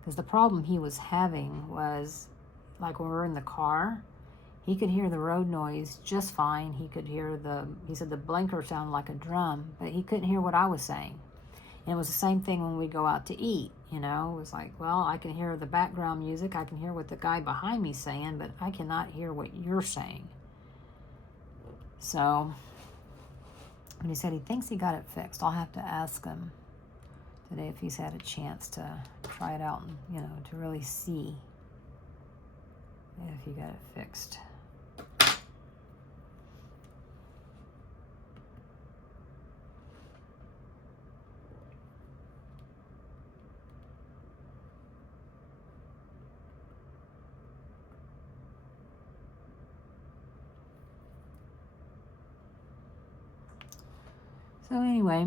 Because the problem he was having was, like when we were in the car, he could hear the road noise just fine. He could hear he said the blinker sounded like a drum, but he couldn't hear what I was saying. And it was the same thing when we go out to eat, you know. It was like, well, I can hear the background music. I can hear what the guy behind me's saying, but I cannot hear what you're saying. So, and he said he thinks he got it fixed. I'll have to ask him today if he's had a chance to try it out and, you know, to really see if he got it fixed. So anyway,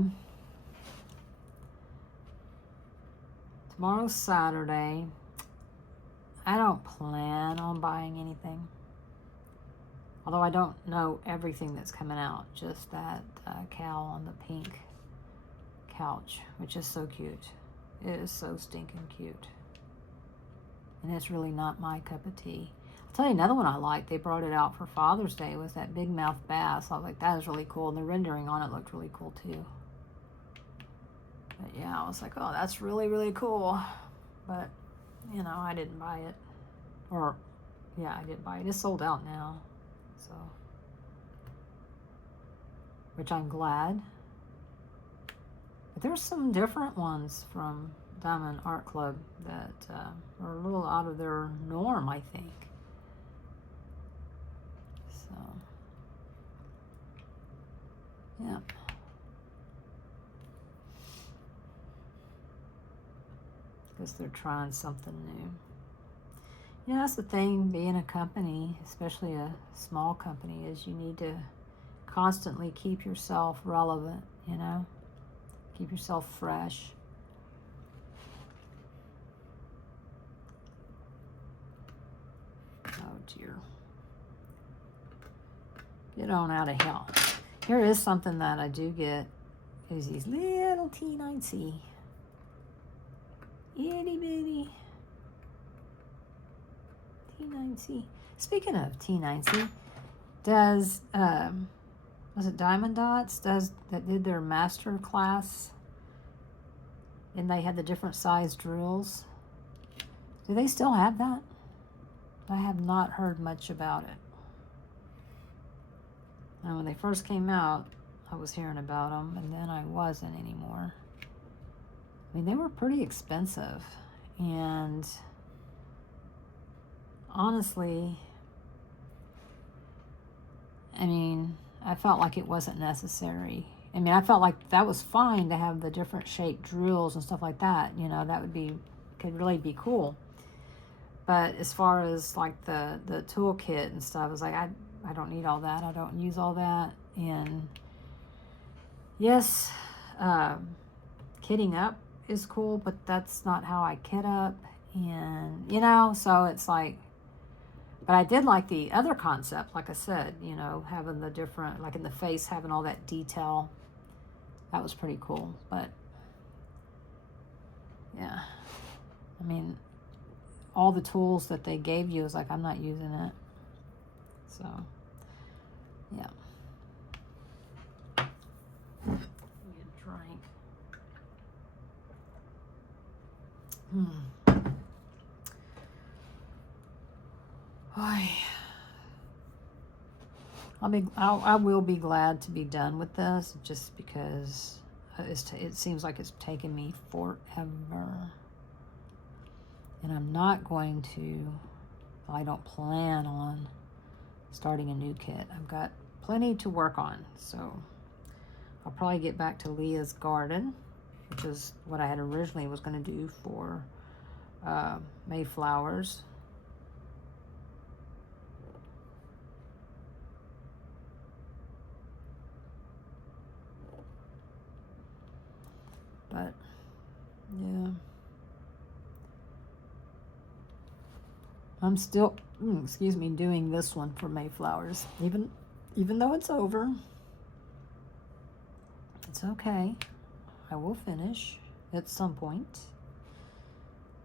tomorrow's Saturday. I don't plan on buying anything. Although I don't know everything that's coming out. Just that cow on the pink couch, which is so cute. It is so stinking cute. And it's really not my cup of tea. I Tell you another one I liked. They brought it out for Father's Day, was that big mouth bass. I was like, that is really cool. And the rendering on it looked really cool too. But yeah, I was like, oh, that's really, really cool. But, you know, I didn't buy it. Or, yeah, I didn't buy it. It's sold out now. So, which I'm glad. But there's some different ones from Diamond Art Club that are a little out of their norm, I think. So, yeah. Because they're trying something new. You know, that's the thing, being a company, especially a small company, is you need to constantly keep yourself relevant, you know? Keep yourself fresh. Oh, dear. Get on out of here. Here is something that I do get, is these little T9C. Itty bitty. T9C. Speaking of T9C, does, was it Diamond Dots that did their master class? And they had the different size drills. Do they still have that? I have not heard much about it. And when they first came out, I was hearing about them, and then I wasn't anymore. I mean, they were pretty expensive, and honestly, I mean, I felt like it wasn't necessary. I mean, I felt like that was fine to have the different shaped drills and stuff like that. You know, that could really be cool. But as far as like the toolkit and stuff, I was like, I don't need all that. I don't use all that. And yes, kitting up is cool, but that's not how I kit up. And, you know, so it's like, but I did like the other concept, like I said, you know, having the different, like in the face, having all that detail. That was pretty cool. But, yeah. I mean, all the tools that they gave you is like, I'm not using it. So, yeah. Get a drink. I will be glad to be done with this, just because it seems like it's taken me forever. And I'm not going to, I don't plan on starting a new kit. I've got plenty to work on, so I'll probably get back to Leah's garden, which is what I had originally was going to do for Mayflowers. But, yeah. I'm still, doing this one for Mayflowers. Even though it's over. It's okay. I will finish at some point.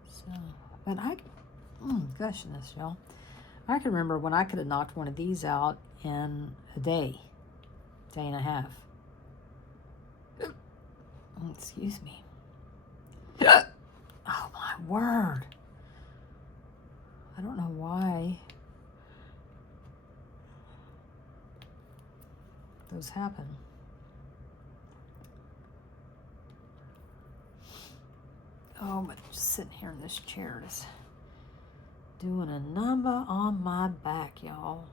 So, but goodness, y'all. I can remember when I could have knocked one of these out in a day and a half. Excuse me. Oh my word. I don't know why those happen. Oh, but just sitting here in this chair is doing a number on my back, y'all.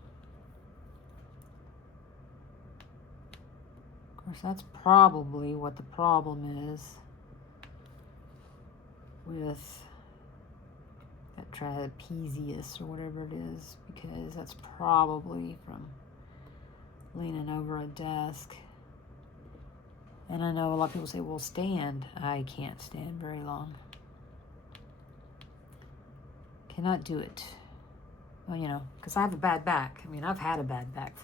Of course, that's probably what the problem is with that trapezius or whatever it is, because that's probably from leaning over a desk. And I know a lot of people say, well, stand. I can't stand very long. Cannot do it. Well, you know, because I have a bad back. I mean, I've had a bad back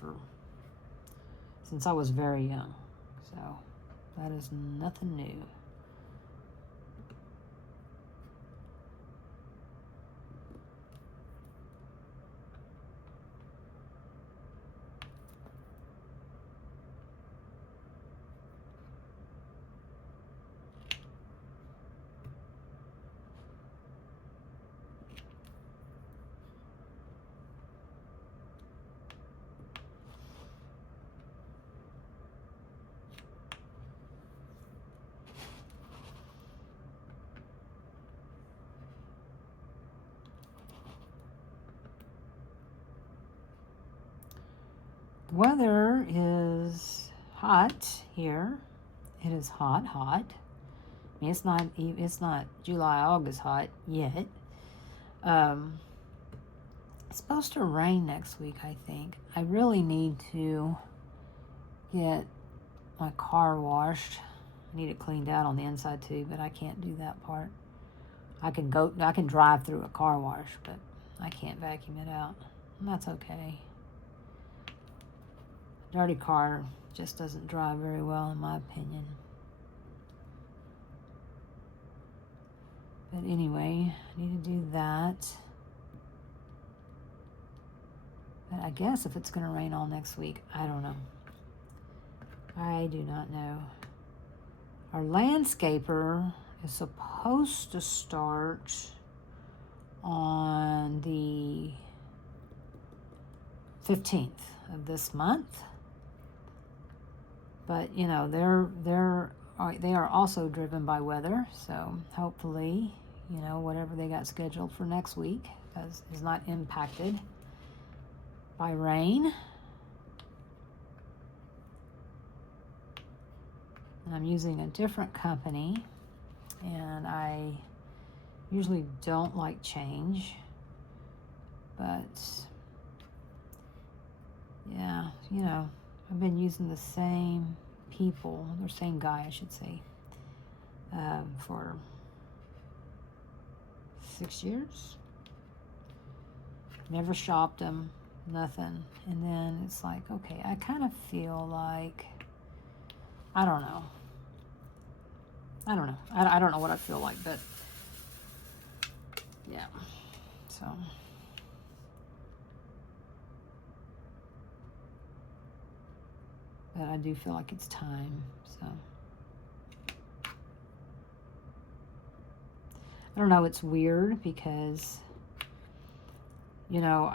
since I was very young. So that is nothing new. weather is hot here. It is hot. I mean, it's not July, August hot yet. It's supposed to rain next week, I think. I really need to get my car washed. I need it cleaned out on the inside too, but I can't do that part. I can drive through a car wash, but I can't vacuum it out. And that's okay. A dirty car just doesn't drive very well, in my opinion. But anyway, I need to do that. But I guess if it's going to rain all next week, I don't know. I do not know. Our landscaper is supposed to start on the 15th of this month. But, you know, they are also driven by weather. So hopefully, you know, whatever they got scheduled for next week is not impacted by rain. And I'm using a different company, and I usually don't like change, but yeah, you know, I've been using the same people, or same guy, I should say, for 6 years. Never shopped them, nothing. And then it's like, okay, I kind of feel like, I don't know. I don't know what I feel like, but yeah, so. But I do feel like it's time, so. I don't know, it's weird because, you know,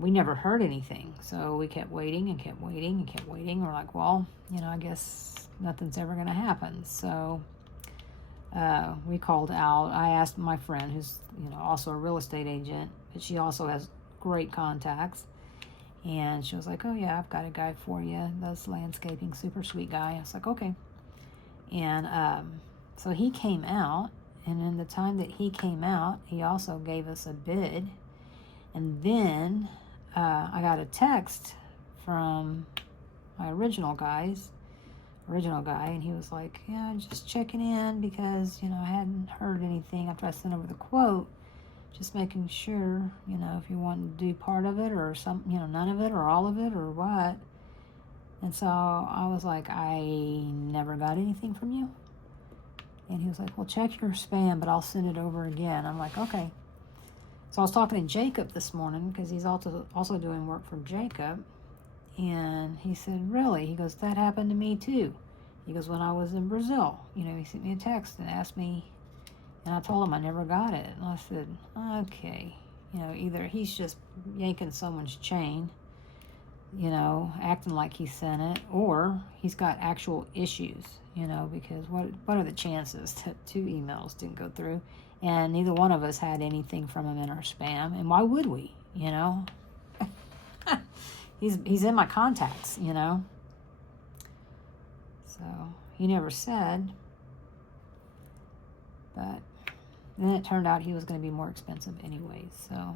we never heard anything. So we kept waiting and kept waiting and kept waiting. We're like, well, you know, I guess nothing's ever going to happen. So we called out. I asked my friend, who's, you know, also a real estate agent, but she also has great contacts. And she was like, oh yeah, I've got a guy for you. Does landscaping, super sweet guy. I was like, okay. And so he came out. And in the time that he came out, he also gave us a bid. And then I got a text from my original guy, and he was like, yeah, just checking in because, you know, I hadn't heard anything after I sent over the quote. Just making sure, you know, if you want to do part of it or some, you know, none of it or all of it or what. And so I was like, I never got anything from you. And he was like, well, check your spam, but I'll send it over again. I'm like, okay. So I was talking to Jacob this morning because he's also doing work for Jacob. And he said, really? He goes, that happened to me too. He goes, when I was in Brazil, you know, he sent me a text and asked me, and I told him I never got it. And I said, okay, you know, either he's just yanking someone's chain, you know, acting like he sent it, or he's got actual issues, you know, because what are the chances that 2 emails didn't go through? And neither one of us had anything from him in our spam. And why would we, you know? He's in my contacts, you know. So he never said. But then it turned out he was going to be more expensive anyway. So,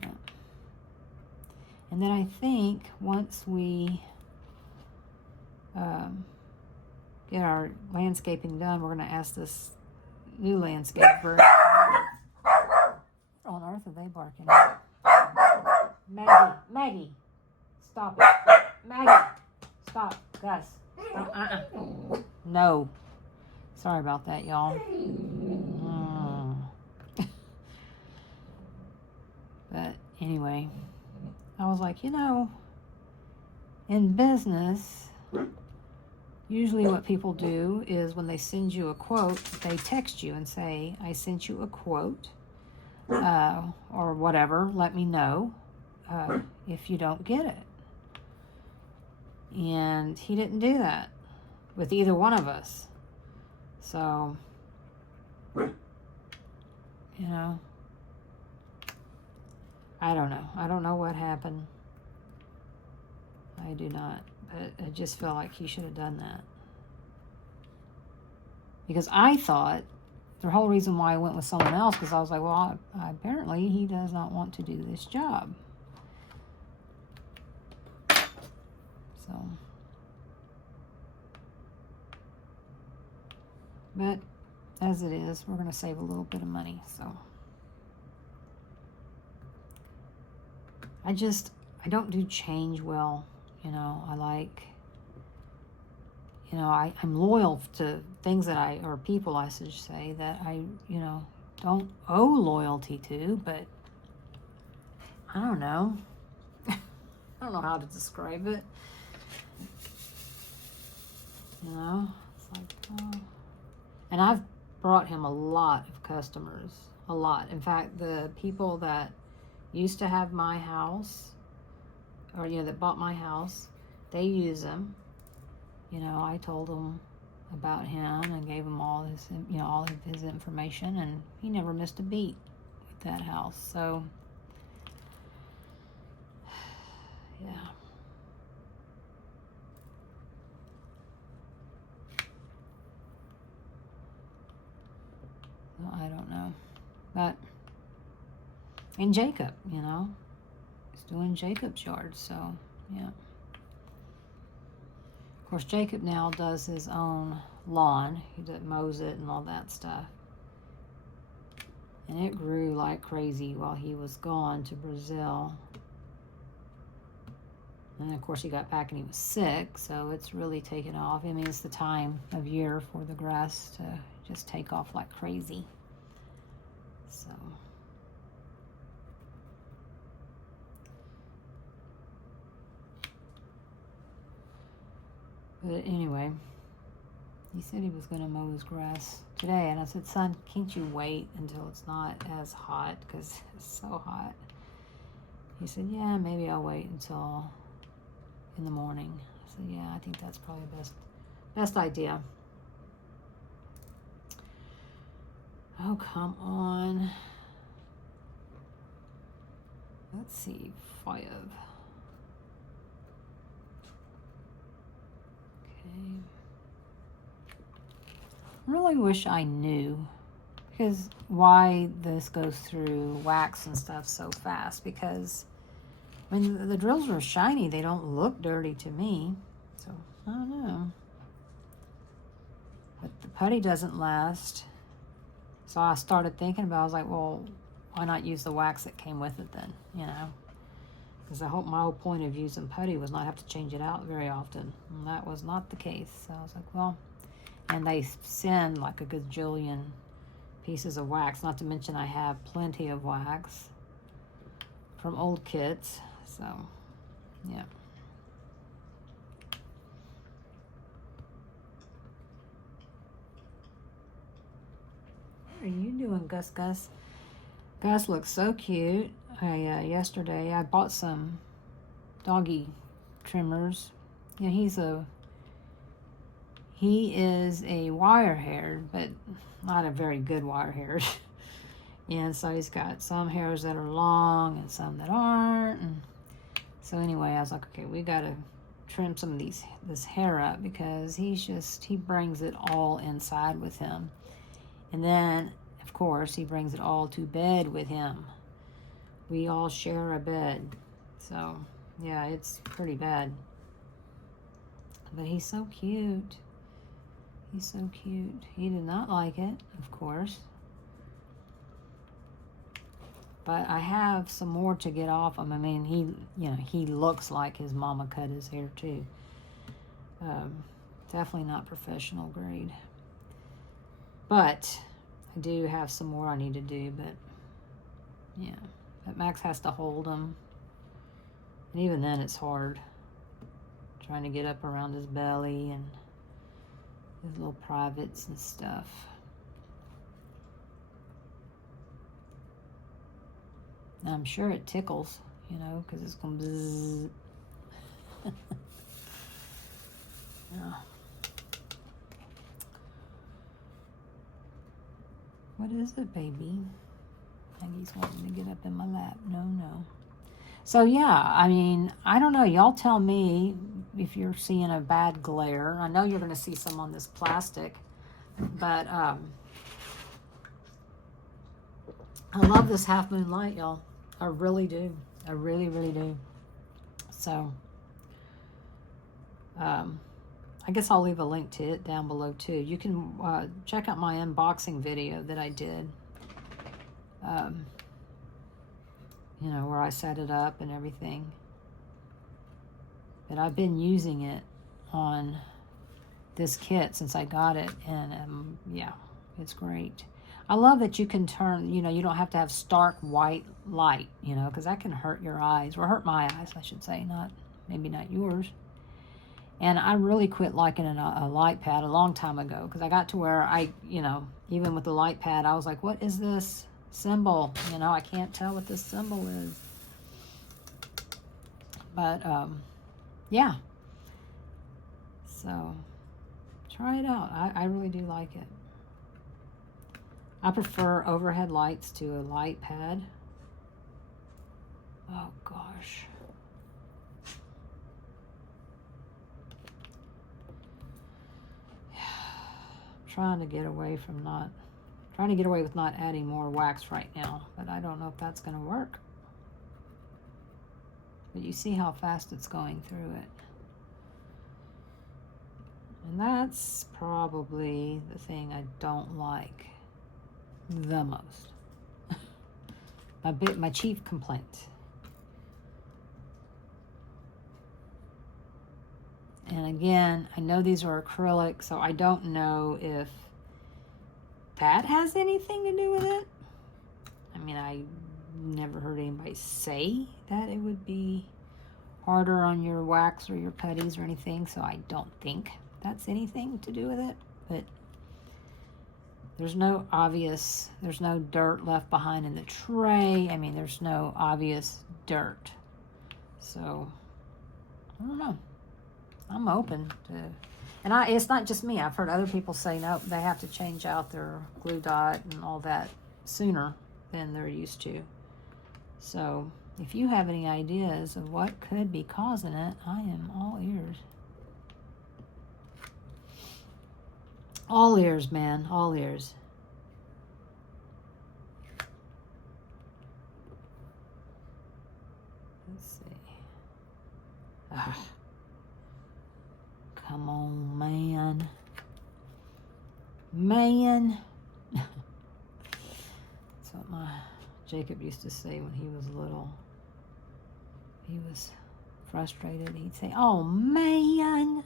yeah. And then I think once we get our landscaping done, we're going to ask this new landscaper. What on earth are they barking at? Maggie, stop it. Maggie, stop. Gus, stop. No. Sorry about that, y'all. But anyway, I was like, you know, in business, usually what people do is when they send you a quote, they text you and say, I sent you a quote, or whatever, let me know if you don't get it. And he didn't do that with either one of us. So, you know, I don't know. I don't know what happened. I do not. But I just feel like he should have done that. Because I thought the whole reason why I went with someone else, because I was like, well, apparently he does not want to do this job. So, but as it is, we're going to save a little bit of money. So, I don't do change well. You know, I like, you know, I'm loyal to things that or people, I should say, that I, you know, don't owe loyalty to, but I don't know. I don't know how to describe it. You know, it's like, oh. And I've brought him a lot of customers, a lot. In fact, the people that used to have my house, or, you know, that bought my house, they use him. You know, I told them about him and gave him all his, you know, all of his information, and he never missed a beat with that house. So, yeah. Well, I don't know. But, and Jacob, you know, he's doing Jacob's yard, so, yeah. Of course, Jacob now does his own lawn. He mows it and all that stuff. And it grew like crazy while he was gone to Brazil. And of course, he got back and he was sick, so it's really taken off. I mean, it's the time of year for the grass to just take off like crazy. So. But anyway, he said he was going to mow his grass today. And I said, son, can't you wait until it's not as hot? Because it's so hot. He said, yeah, maybe I'll wait until in the morning. I said, yeah, I think that's probably the best idea. Oh, come on. Let's see, 5. I really wish I knew because why this goes through wax and stuff so fast, because when the drills are shiny, they don't look dirty to me. So I don't know. But the putty doesn't last. So I started thinking about it. I was like, well, why not use the wax that came with it then, you know? Because my whole point of using putty was not have to change it out very often. And that was not the case. So I was like, well, and they send like a gajillion pieces of wax. Not to mention I have plenty of wax from old kits. So, yeah. What are you doing, Gus Gus? Gus looks so cute. Yesterday I bought some doggy trimmers. You know, he is a wire-haired, but not a very good wire-haired. And so he's got some hairs that are long and some that aren't. And so anyway, I was like, okay, we got to trim some of this hair up, because he brings it all inside with him. And then, of course, he brings it all to bed with him. We all share a bed. So, yeah, it's pretty bad. But he's so cute. He's so cute. He did not like it, of course. But I have some more to get off him. I mean, he looks like his mama cut his hair too. Definitely not professional grade. But I do have some more I need to do, but yeah. But Max has to hold him. And even then it's hard. Trying to get up around his belly and his little privates and stuff. And I'm sure it tickles, you know, because it's going bzzz. Yeah. What is it, baby? Maggie's wanting to get up in my lap. No. So yeah, I mean, I don't know. Y'all tell me if you're seeing a bad glare. I know you're going to see some on this plastic, but I love this half moon light, y'all. I really do. I really, really do. So I guess I'll leave a link to it down below too. You can check out my unboxing video that I did. You know, where I set it up and everything. But I've been using it on this kit since I got it, and yeah, it's great. I love that you can turn, you know, you don't have to have stark white light, you know, because that can hurt your eyes, or hurt my eyes, I should say, maybe not yours. And I really quit liking a light pad a long time ago, because I got to where you know, even with the light pad, I was like, what is this symbol? You know, I can't tell what this symbol is. But yeah, so try it out. I really do like it. I prefer overhead lights to a light pad. Oh gosh. Trying to get away with not adding more wax right now, but I don't know if that's going to work. But you see how fast it's going through it. And that's probably the thing I don't like the most. my chief complaint. And again, I know these are acrylic, so I don't know if that has anything to do with it. I mean, I never heard anybody say that it would be harder on your wax or your putties or anything, so I don't think that's anything to do with it. But there's no dirt left behind in the tray. I mean, there's no obvious dirt. So, I don't know. I'm open to, and it's not just me. I've heard other people say, nope, they have to change out their glue dot and all that sooner than they're used to. So if you have any ideas of what could be causing it, I am all ears. All ears, man, all ears. Let's see. Come on, man. Man. That's what my Jacob used to say when he was little. He was frustrated. He'd say, oh, man.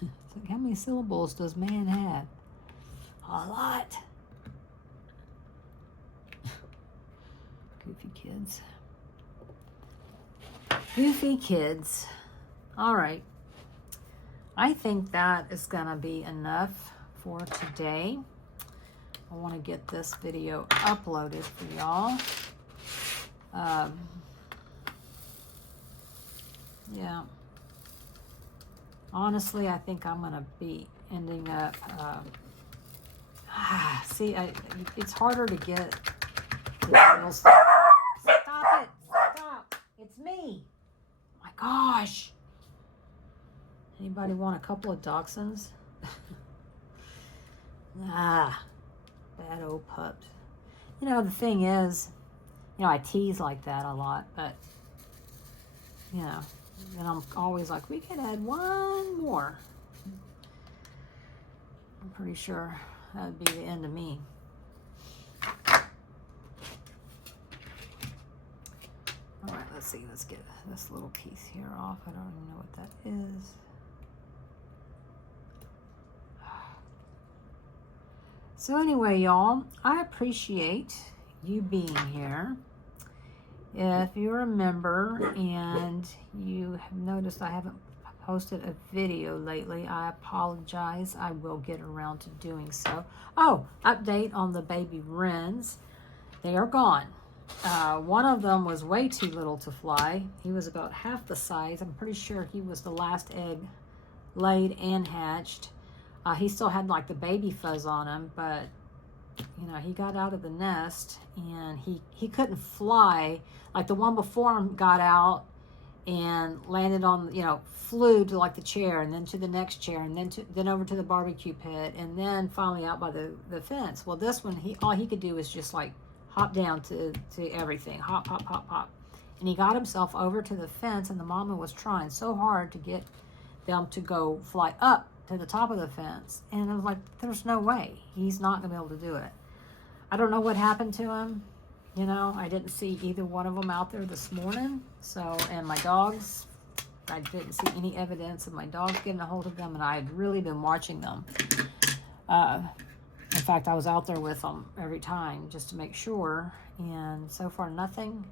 It's like, how many syllables does man have? A lot. Goofy kids. Goofy kids. All right. I think that is going to be enough for today. I want to get this video uploaded for y'all. Yeah. Honestly, I think I'm going to be ending up... see, it's harder to get... Stop it! Stop! It's me! Oh my gosh! Anybody want a couple of dachshunds? Bad old pups. You know, the thing is, you know, I tease like that a lot, but, you know, and I'm always like, we could add one more. I'm pretty sure that would be the end of me. All right, let's see. Let's get this little piece here off. I don't even know what that is. So anyway, y'all, I appreciate you being here. If you're a member and you have noticed I haven't posted a video lately, I apologize. I will get around to doing so. Oh, update on the baby wrens. They are gone. One of them was way too little to fly. He was about half the size. I'm pretty sure he was the last egg laid and hatched. He still had like the baby fuzz on him, but you know, he got out of the nest and he couldn't fly. Like the one before him got out and landed on, you know, flew to like the chair, and then to the next chair, and then over to the barbecue pit, and then finally out by the fence. Well, this one, all he could do was just like hop down to everything, hop, hop, hop, hop. And he got himself over to the fence, and the mama was trying so hard to get them to go fly up to the top of the fence. And I was like, there's no way. He's not going to be able to do it. I don't know what happened to him. You know, I didn't see either one of them out there this morning. So, and my dogs, I didn't see any evidence of my dogs getting a hold of them, and I had really been watching them. In fact, I was out there with them every time just to make sure, and so far nothing.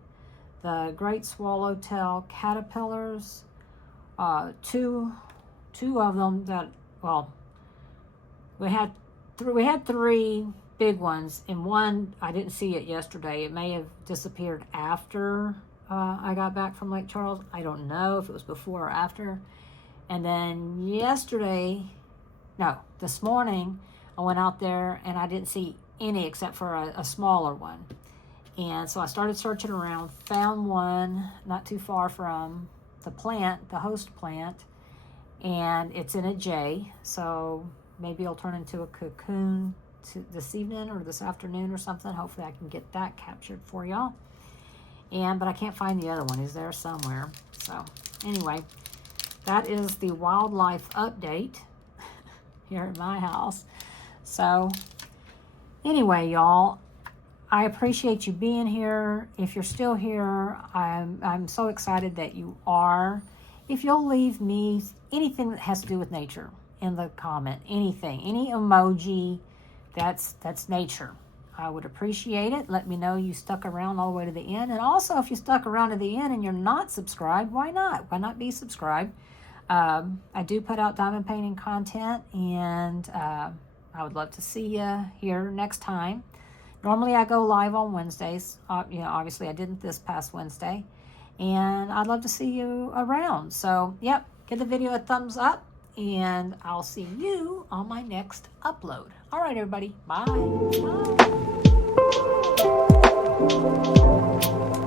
The great swallowtail caterpillars, two of them that, well, we had three big ones, and one, I didn't see it yesterday. It may have disappeared after I got back from Lake Charles. I don't know if it was before or after. And then this morning, I went out there and I didn't see any except for a smaller one. And so I started searching around, found one not too far from the host plant, and it's in a J, so maybe it'll turn into a cocoon this evening or this afternoon or something. Hopefully I can get that captured for y'all. But I can't find the other one. He's there somewhere. So anyway, that is the wildlife update here at my house. So anyway, y'all, I appreciate you being here. If you're still here, I'm so excited that you are. If you'll leave me anything that has to do with nature in the comment, anything, any emoji, that's nature. I would appreciate it. Let me know you stuck around all the way to the end. And also, if you stuck around to the end and you're not subscribed, why not? Why not be subscribed? I do put out diamond painting content, and I would love to see you here next time. Normally, I go live on Wednesdays. Obviously, I didn't this past Wednesday. And I'd love to see you around. So, yep, give the video a thumbs up, and I'll see you on my next upload. All right, everybody. Bye. Bye.